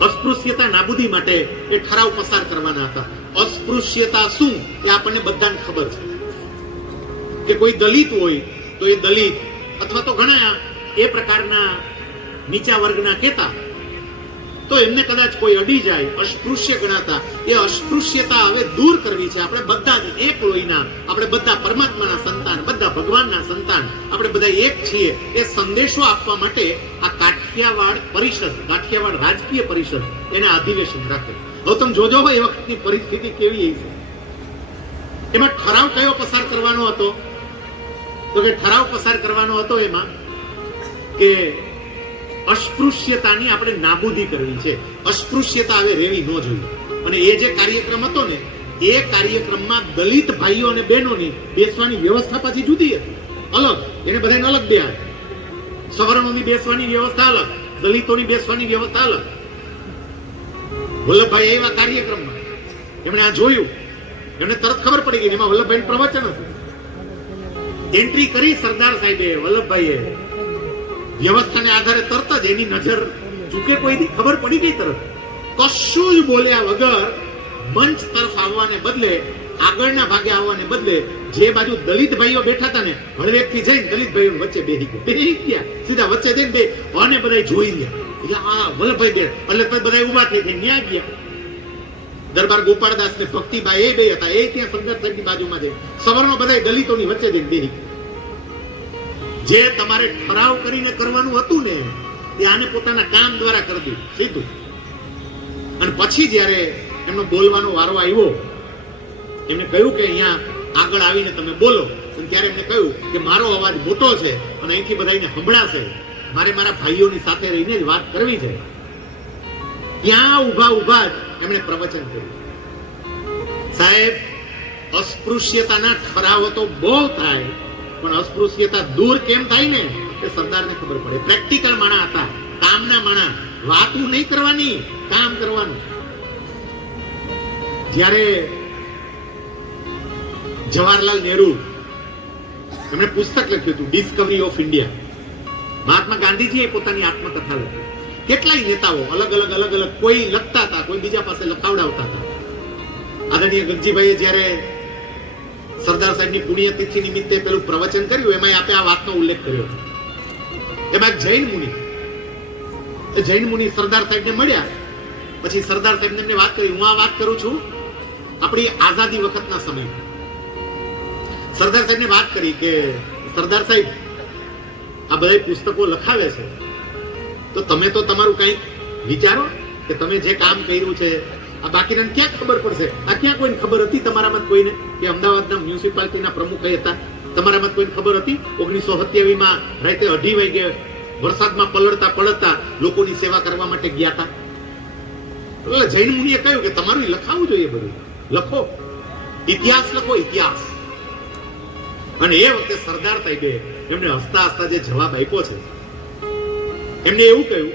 અસ્પૃશ્યતા નાબૂદી માટે એ ઠરાવ પસાર કરવાના હતા. અસ્પૃશ્યતા શું એ આપણને બધાને ખબર છે કે કોઈ દલિત હોય તો એ દલિત અથવા તો ઘણા એ પ્રકારના નીચા વર્ગના કહેતા, તો એમને કદાચ કોઈ અડી જાય, અસ્પૃશ્ય ગણાતા. એ અસ્પૃશ્યતા હવે દૂર કરવી છે. આપણે બધા એક લોહીના, આપણે બધા પરમાત્માના સંતાન, બધા ભગવાનના સંતાન, આપણે બધા એક છીએ. એ સંદેશો આપવા માટે આ કાઠિયાવાડ પરિષદ, કાઠિયાવાડ રાજકીય પરિષદ એના અધિવેશન રાખે. હવે તમે જોજો એ વખતની પરિસ્થિતિ કેવી છે. એમાં ઠરાવ કયો પસાર કરવાનો હતો? તો કે ઠરાવ પસાર કરવાનો હતો એમાં કે અસ્પૃશ્યતાની આપણે નાબૂદી કરવી છે. અસ્પૃશ્યતા હવે રહેવી ન જોઈએ. અને એ જે કાર્યક્રમ હતો ને, એ કાર્યક્રમમાં દલિત ભાઈઓ અને બહેનોની બેસવાની વ્યવસ્થા પાછી જુદી હતી, અલગ. એને બધાને અલગ બે આવે. સવર્ણોની બેસવાની વ્યવસ્થા અલગ, દલિતોની બેસવાની વ્યવસ્થા અલગ. વલ્લભભાઈ એવા કાર્યક્રમમાં એમણે આ જોયું, એમને તરત ખબર પડી ગઈ એમાં વલ્લભભાઈ પ્રવચન હતું. એન્ટ્રી કરી સરદાર સાહેબે, વલ્લભભાઈએ વ્યવસ્થાને આધારે તરત જ એની નજર ચૂકે કોઈની ખબર પડી ગઈ. તરત કશું જ બોલ્યા વગર મંચ તરફ આવવાને બદલે, આગળના ભાગે આવવાને બદલે, જે બાજુ દલિત ભાઈઓ બેઠા હતા ને, હળવેકથી જઈને દલિત ભાઈઓ વચ્ચે બેસી ગયા, સીધા વચ્ચે જઈને બે અને બધા જોઈ ગયા. એટલે આ વલ્લભભાઈ બે એટલે બધા ઉભા થઈ ન્યા ગયા. દરબાર ગોપાળદાસ ને ભક્તિભાઈ એ બે હતા, એ ત્યાં સંગત સાહેબની બાજુમાં જઈ, સવર્ણો બધા દલિતોની વચ્ચે જઈને બેસી ગયા. જે તમારે ઠરાવ કરીને કરવાનું હતું ને, એ આને પોતાના કામ દ્વારા કરી દીધું સીધું. અને પછી જયારે એમનો બોલવાનો વારો આવ્યો, એમને કહ્યું કે અહીંયા આગળ આવીને તમે બોલો. અને ત્યારે એમને કહ્યું કે મારો અવાજ મોટો છે અને અહીંથી બધાને સંભળાશે, મારે મારા ભાઈઓની સાથે રહીને જ વાત કરવી છે. ત્યાં ઉભા ઉભા જ એમણે પ્રવચન કર્યું. સાહેબ, અસ્પૃશ્યતાના ઠરાવો તો બહુ થાય, પણ અસ્પૃશ્યતા દૂર કેમ થાય ને એ સરદારને ખબર પડે. પ્રેક્ટિકલ માણા હતા, કામના માણા. વાતું નહીં કરવાની, કામ કરવાનું. જ્યારે જવાહરલાલ નહેરુ એમણે પુસ્તક લખ્યું હતું ડિસ્કવરી ઓફ ઇન્ડિયા, મહાત્મા ગાંધીજીએ પોતાની આત્મકથા લખી. કેટલાય નેતાઓ અલગ અલગ કોઈ લખતા હતા, કોઈ બીજા પાસે લખાવડાવતા હતા. આદરણીય ગગજીભાઈએ જ્યારે સરદાર સાહેબની પુણ્યતિથિ નિમિત્તે પેલું પ્રવચન કર્યું, એમાં આપણે આ વાતનો ઉલ્લેખ કર્યો. એમાં જૈન મુનિ સરદાર સાહેબને મળ્યા. પછી સરદાર સાહેબને એમને વાત કરી, હું આ વાત કરું છું આપણી આઝાદી વખતના સમય. સરદાર સાહેબને વાત કરી કે સરદાર સાહેબ, આ બધા પુસ્તકો લખાવે છે, તો તમે તો તમારું કંઈક વિચારો કે તમે જે કામ કર્યું છે આ બાકીના ક્યાં ખબર પડશે? આ ક્યાં કોઈને ખબર હતી તમારામાં કોઈને કે અમદાવાદના મ્યુનિસિપાલિટીના પ્રમુખ હતા? તમારામાં કોઈને ખબર હતી 1927 માં રાતે 2:30 વાગે વરસાદમાં પલળતા લોકોની સેવા કરવા માટે ગયા હતા? એટલે જૈન મુનિએ કહ્યું કે તમારું લખાવું જોઈએ, બધું લખો, ઇતિહાસ લખો, ઇતિહાસ. અને એ વખતે સરદાર સાહેબે એમને હસતા હસતા જે જવાબ આપ્યો છે, એમને એવું કહ્યું,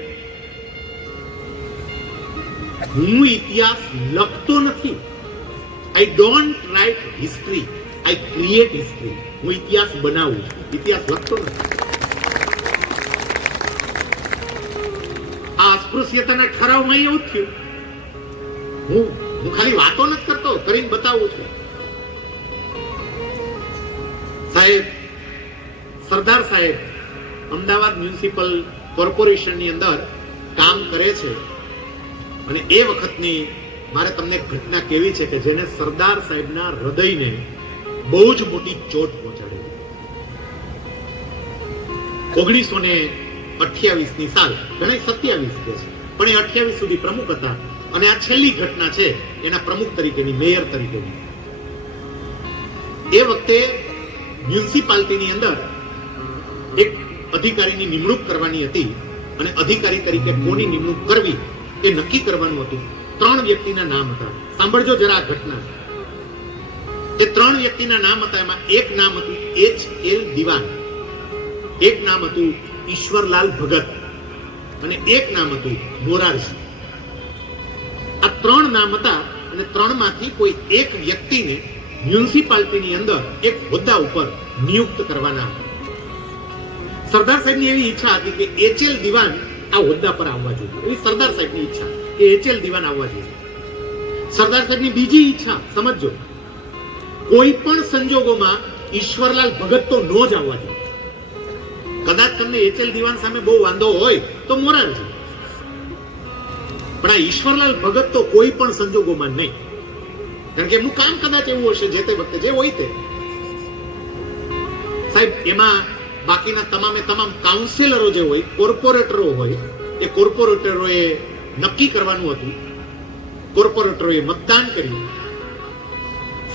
હું ઇતિહાસ લખતો નથી. I don't write history, I create history. હું ઇતિહાસ બનાવું છું, ઇતિહાસ લખતો નથી. આ અસ્પૃશ્યતાના ઠરાવમાં એવું થયું. હું ખાલી વાતો નથી કરતો, કરીને બતાવું છું. સાહેબ, સરદાર સાહેબ અમદાવાદ મ્યુનિસિપલ કોર્પોરેશનની અંદર કામ કરે છે. અને એ વખતની મારે તમને ઘટના કેવી છે કે જેને સરદાર સાહેબના હૃદયને બહુ જ મોટી ચોટ પહોંચાડી. 1928ની સાલ, ઘણા 27 કે છે, પણ એ 28 સુધી પ્રમુખ હતા. અને આ છેલ્લી ઘટના છે એના પ્રમુખ તરીકેની, મેયર તરીકેની. એ વખતે મ્યુનિસિપાલિટીની અંદર એક અધિકારીની નિમણૂક કરવાની હતી. અને અધિકારી તરીકે કોની નિમણૂક કરવી એ નક્કી કરવાનું હતું. 3 વ્યક્તિના નામ હતા. સાંભળજો જરા આ ઘટના. એ 3 વ્યક્તિના નામ હતા. એમાં એક નામ હતું H.L. દિવાન, એક નામ હતું ઈશ્વરલાલ ભગત અને એક નામ હતું મોરારજી. આ 3 નામ હતા. અને 3 માંથી કોઈ એક વ્યક્તિને મ્યુનિસિપાલિટીની અંદર એક હોદ્દા ઉપર નિયુક્ત કરવાના હતા. સરદાર સાહેબની એવી ઈચ્છા હતી કે H.L. દિવાન આ હોદ્દા પર આવવા જોઈએ. એવી સરદાર સાહેબની ઈચ્છા કે H.L. દિવાન આવવા જોઈએ. સરદાર સાહેબની બીજી ઈચ્છા સમજો, કોઈ પણ સંજોગોમાં ઈશ્વરલાલ ભગત તો નો જ આવવા જોઈએ. કદાચ તમને H.L. દિવાન સામે બહુ વાંધો હોય તો મોરારજી, પણ આ ઈશ્વરલાલ ભગત તો કોઈ પણ સંજોગોમાં નહીં. કારણ કે એમનું કામ કદાચ એવું હશે જે તે વખતે જે હોય તે. સાહેબ, એમાં બાકીના તમામે તમામ કાઉન્સિલરો જે હોય, કોર્પોરેટરો હોય, એ કોર્પોરેટરોએ નક્કી કરવાનું હતું. કોર્પોરેટરોએ મતદાન કર્યું.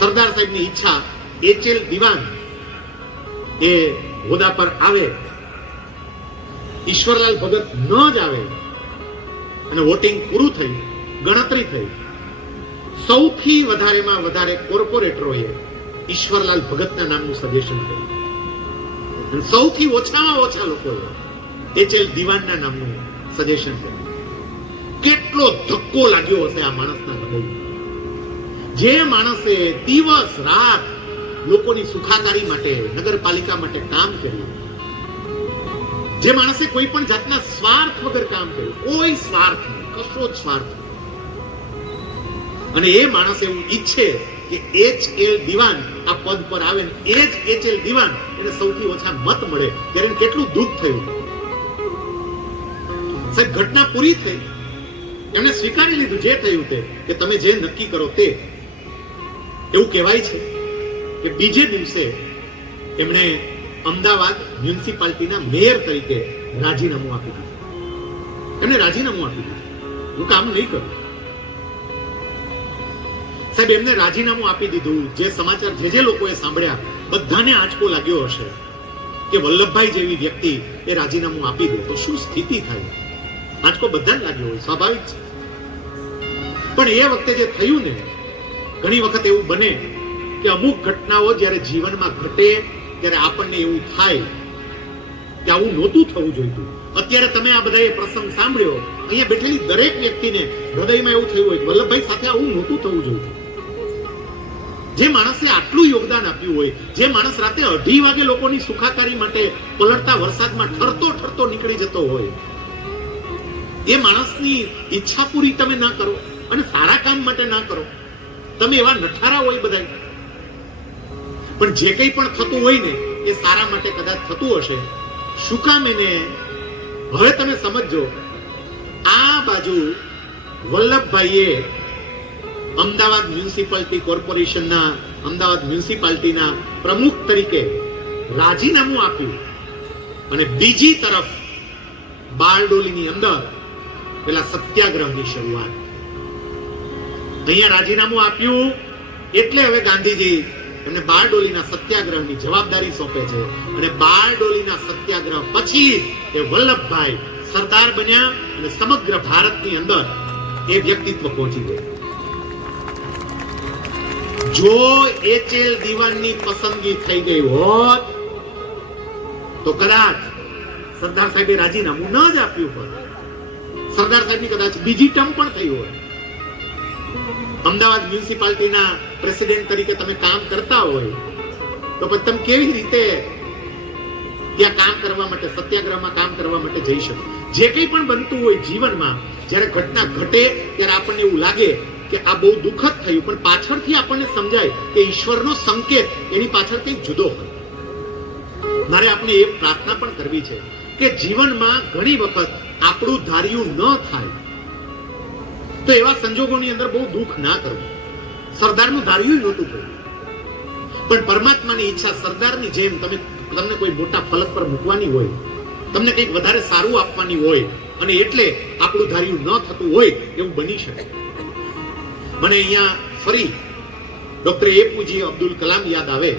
સરદાર સાહેબની ઈચ્છા H.L. દિવાન એ હોદ્દા પર આવે, ઈશ્વરલાલ ભગત ન જ આવે. અને વોટિંગ પૂરું થયું, ગણતરી થઈ. સૌથી વધારેમાં વધારે કોર્પોરેટરોએ ઈશ્વરલાલ ભગતના નામનું સજેશન કર્યું. અને સૌથી ઓછામાં ઓછા લોકોએ H.L. દિવાનના નામનું સજેશન કર્યું. કેટલો ધક્કો લાગ્યો હશે આ માણસના હૃદયમાં. જે માણસે દિવસ રાત લોકોની સુખાકારી માટે, નગરપાલિકા માટે કામ કર્યું, જે માણસે કોઈ પણ જાતના સ્વાર્થ વગર કામ કર્યું, કોઈ સ્વાર્થ નહીં, કશો જ સ્વાર્થ નહીં. અને એ માણસ એવું ઈચ્છે કે H.L. દિવાન આ પદ પર આવે ને એ જ H.L. દિવાન એને સૌથી ઓછા મત મળે, ત્યારે એને કેટલું દુઃખ થયું. સાહેબ, ઘટના પૂરી થઈ. એમણે સ્વીકારી લીધું જે થયું તે, કે તમે જે નક્કી કરો તે. એવું કહેવાય છે કે બીજે દિવસે એમણે અમદાવાદ મ્યુનિસિપાલિટીના મેયર તરીકે રાજીનામું આપી દીધું. એમણે રાજીનામું આપી દીધું, હું કામ નહીં કરું. સાહેબ, એમને રાજીનામું આપી દીધું. જે સમાચાર જે લોકોએ સાંભળ્યા બધાને આંચકો લાગ્યો હશે કે વલ્લભભાઈ જેવી વ્યક્તિ એ રાજીનામું આપી દે તો શું સ્થિતિ થાય. આંચકો બધાને લાગ્યો હોય, સ્વાભાવિક છે. પણ એ વખતે જે થયું ને, ઘણી વખત એવું બને કે અમુક ઘટનાઓ જ્યારે જીવનમાં ઘટે ત્યારે આપણને એવું થાય કે આવું નહોતું થવું જોઈતું. અત્યારે તમે આ બધા પ્રસંગ સાંભળ્યો, અહીંયા બેઠેલી દરેક વ્યક્તિને હૃદયમાં એવું થયું હોય કે વલ્લભભાઈ સાથે આવું નહોતું થવું જોઈતું. જે માણસે આટલું યોગદાન આપ્યું હોય, જે માણસ રાતે 2:30 વાગે લોકોની સુખાકારી માટે પલળતા વરસાદમાં ઠરતો નીકળી જતો હોય, એ માણસની ઈચ્છા પૂરી તમે ના કરો અને સારા કામ માટે ના કરો. તમે એવા નઠારા હોય બધા. પણ જે કંઈ પણ થતું હોય ને એ સારા માટે કદાચ થતું હશે. શું કામ એને? હવે તમે સમજો. આ બાજુ વલ્લભભાઈએ અમદાવાદ મ્યુનિસિપાલિટી કોર્પોરેશનના, અમદાવાદ મ્યુનિસિપાલિટીના પ્રમુખ તરીકે રાજીનામું આપ્યું અને બીજી તરફ બારડોલીની અંદર પેલા સત્યાગ્રહની શરૂઆત. અહીંયા રાજીનામું આપ્યું એટલે હવે ગાંધીજી એમને બારડોલીના સત્યાગ્રહની જવાબદારી સોંપે છે અને બારડોલીના સત્યાગ્રહ પછી એ વલ્લભભાઈ સરદાર બન્યા અને સમગ્ર ભારતની અંદર એ વ્યક્તિત્વ પહોંચી ગયું. જો એચ.એલ. દીવાનની પસંદગી થઈ ગઈ હોત તો કદાચ સરદાર સાહેબે રાજીનામું ન જ આપ્યું હોત. સરદાર સાહેબની કદાચ બીજી ટર્મ પણ થઈ હોય. અમદાવાદ મ્યુનિસિપાલિટીના પ્રેસિડેન્ટ તરીકે તમે કામ કરતા હોય તો પછી તમે કેવી રીતે ત્યાં કામ કરવા માટે, સત્યાગ્રહમાં કામ કરવા માટે જઈ શકો? જે કંઈ પણ બનતું હોય જીવનમાં, જ્યારે ઘટના ઘટે ત્યારે આપણને એવું લાગે કે આ બહુ દુઃખદ થયું, પણ પાછળથી આપણને સમજાય કે ઈશ્વરનો સંકેત એની પાછળ કંઈક જુદો હોય. મારે આપણે એ પ્રાર્થના પણ કરવી છે કે જીવનમાં ઘણી વખત આપણું ધાર્યું ન થાય તો એવા સંજોગોની અંદર બહુ દુઃખ ના કરવું. સરદારનું ધાર્યું નહોતું કર્યું, પણ પરમાત્માની ઈચ્છા સરદારની જેમ તમને કોઈ મોટા ફલક પર મૂકવાની હોય, તમને કંઈક વધારે સારું આપવાની હોય અને એટલે આપણું ધાર્યું ન થતું હોય એવું બની શકે. મને અહીંયા ફરી ડોક્ટર એપીજે અબ્દુલ કલામ યાદ આવે.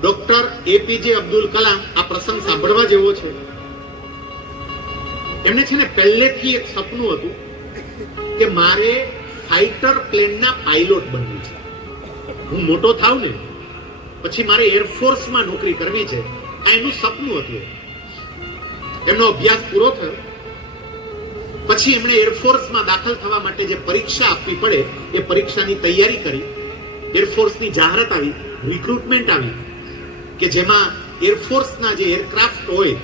ડોક્ટર એપીજે અબ્દુલ કલામ, આ પ્રસંગ સાંભળવા જેવો છે. એમને છે ને પહેલેથી એક સપનું હતું કે મારે ફાઇટર પ્લેનના પાયલોટ બનવું છે. હું મોટો થાવ ને પછી મારે એરફોર્સમાં નોકરી કરવી છે, આ એનું સપનું હતું. એમનો અભ્યાસ પૂરો થયો પછી એમણે એરફોર્સમાં દાખલ થવા માટે જે પરીક્ષા આપવી પડે એ પરીક્ષાની તૈયારી કરી. એરફોર્સની જાહેરાત આવી, રિક્રુટમેન્ટ આવી કે જેમાં એરફોર્સના જે એરક્રાફ્ટ હોય,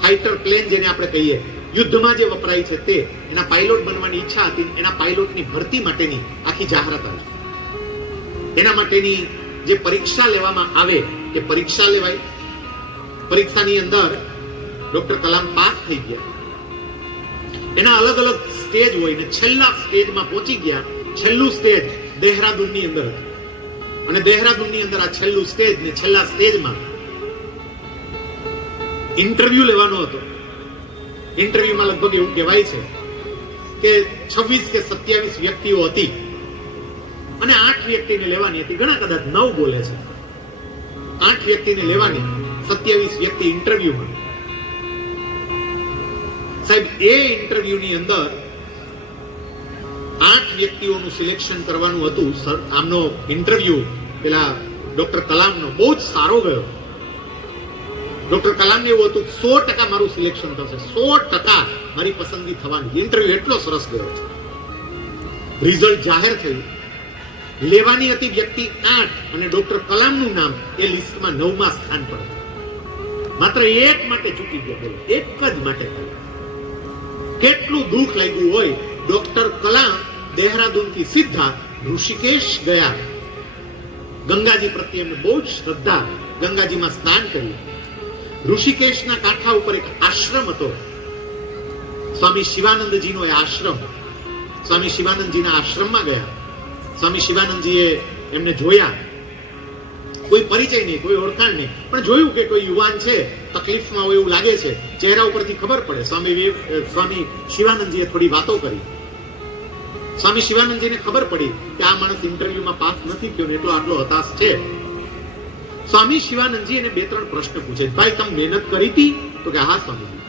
ફાઇટર પ્લેન જેને આપણે કહીએ, યુદ્ધમાં જે વપરાય છે તે, એના પાયલોટ બનવાની ઈચ્છા હતી. એના પાયલોટની ભરતી માટેની આખી જાહેરાત આવી. એના માટેની જે પરીક્ષા લેવામાં આવે એ પરીક્ષા લેવાય. પરીક્ષાની અંદર ડોક્ટર કલામ પાસ થઈ ગયા. એના અલગ અલગ સ્ટેજ હોય ને છેલ્લા સ્ટેજમાં પહોંચી ગયા. છેલ્લું સ્ટેજ દેહરાદૂનની અંદર હતું અને દેહરાદૂનની અંદર આ છેલ્લું સ્ટેજ ને છેલ્લા સ્ટેજમાં ઇન્ટરવ્યુ લેવાનો હતો. ઇન્ટરવ્યુમાં લગભગ એવું કહેવાય છે કે 26 કે 27 વ્યક્તિઓ હતી અને 8 વ્યક્તિને લેવાની હતી. ઘણા કદાચ 9 બોલે છે. 8 વ્યક્તિને લેવાની, 27 વ્યક્તિ ઇન્ટરવ્યુમાં. સાહેબ, એ ઇન્ટરવ્યુની અંદર 8 વ્યક્તિઓનું સિલેક્શન કરવાનું હતું. આમનો ઇન્ટરવ્યુ પેલા ડોક્ટર કલામનો બહુ જ સારો ગયો. ડોક્ટર કલામને એવું હતું 100% મારું સિલેક્શન થશે, 100% મારી પસંદગી થવાની. ઇન્ટરવ્યુ એટલો સરસ ગયો છે. રિઝલ્ટ જાહેર થયું. લેવાની હતી વ્યક્તિ 8 અને ડોક્ટર કલામનું નામ એ લિસ્ટમાં 9મા સ્થાન પર. માત્ર એક માટે ચૂકી ગયા. બોલો, એક જ માટે. કેટલું દુઃખ લાગ્યું હોય. ડોક્ટર કલામ દેહરાદૂનથી સીધા ઋષિકેશ ગયા. ગંગાજી પ્રત્યે એમને બહુ જ શ્રદ્ધા. ગંગાજીમાં સ્નાન કર્યું. ઋષિકેશના કાંઠા ઉપર એક આશ્રમ હતો, સ્વામી શિવાનંદજીનો એ આશ્રમ. સ્વામી શિવાનંદજીના આશ્રમમાં ગયા. સ્વામી શિવાનંદજીએ એમને જોયા. કોઈ પરિચય નહીં, કોઈ ઓળખાણ નહીં, પણ જોયું કે કોઈ યુવાન છે, તકલીફમાં હોય એવું લાગે છે. ચહેરા ઉપરથી ખબર પડે. સ્વામી શિવાનંદજીએ થોડી વાતો કરી. સ્વામી શિવાનંદજીને ખબર પડી કે આ માણસ ઇન્ટરવ્યુમાં પાસ નથી થયો ને એટલો આટલો હતાશ છે. સ્વામી શિવાનંદજી એને 2-3 પ્રશ્ન પૂછે. ભાઈ, તમે મહેનત કરી હતી? તો કે હા સ્વામીજી.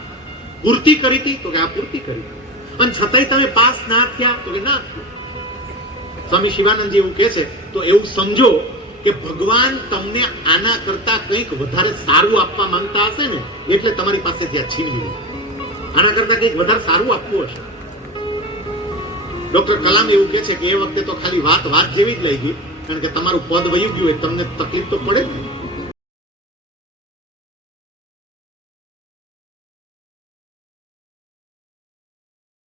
પૂર્તિ કરી હતી? તો કે હા પૂર્તિ કરી. અને છતાંય તમે પાસ ના થયા? તો કે ના થયા. સ્વામી શિવાનંદજી એવું કહે છે, તો એવું સમજો કે ભગવાન તમને આના કરતા કંઈક વધારે સારું આપવા માંગતા હશે ને, એટલે તમારી પાસે ત્યાં છીનવી. આના કરતા કંઈક વધારે સારું આપવું હશે. ડોક્ટર કલામ એવું કહે છે કે એ વખતે તો ખાલી વાત જેવી જ લઈ ગઈ. કારણ કે તમારું પદ વયું ગયું હોય તમને તકલીફ તો પડે જ ને.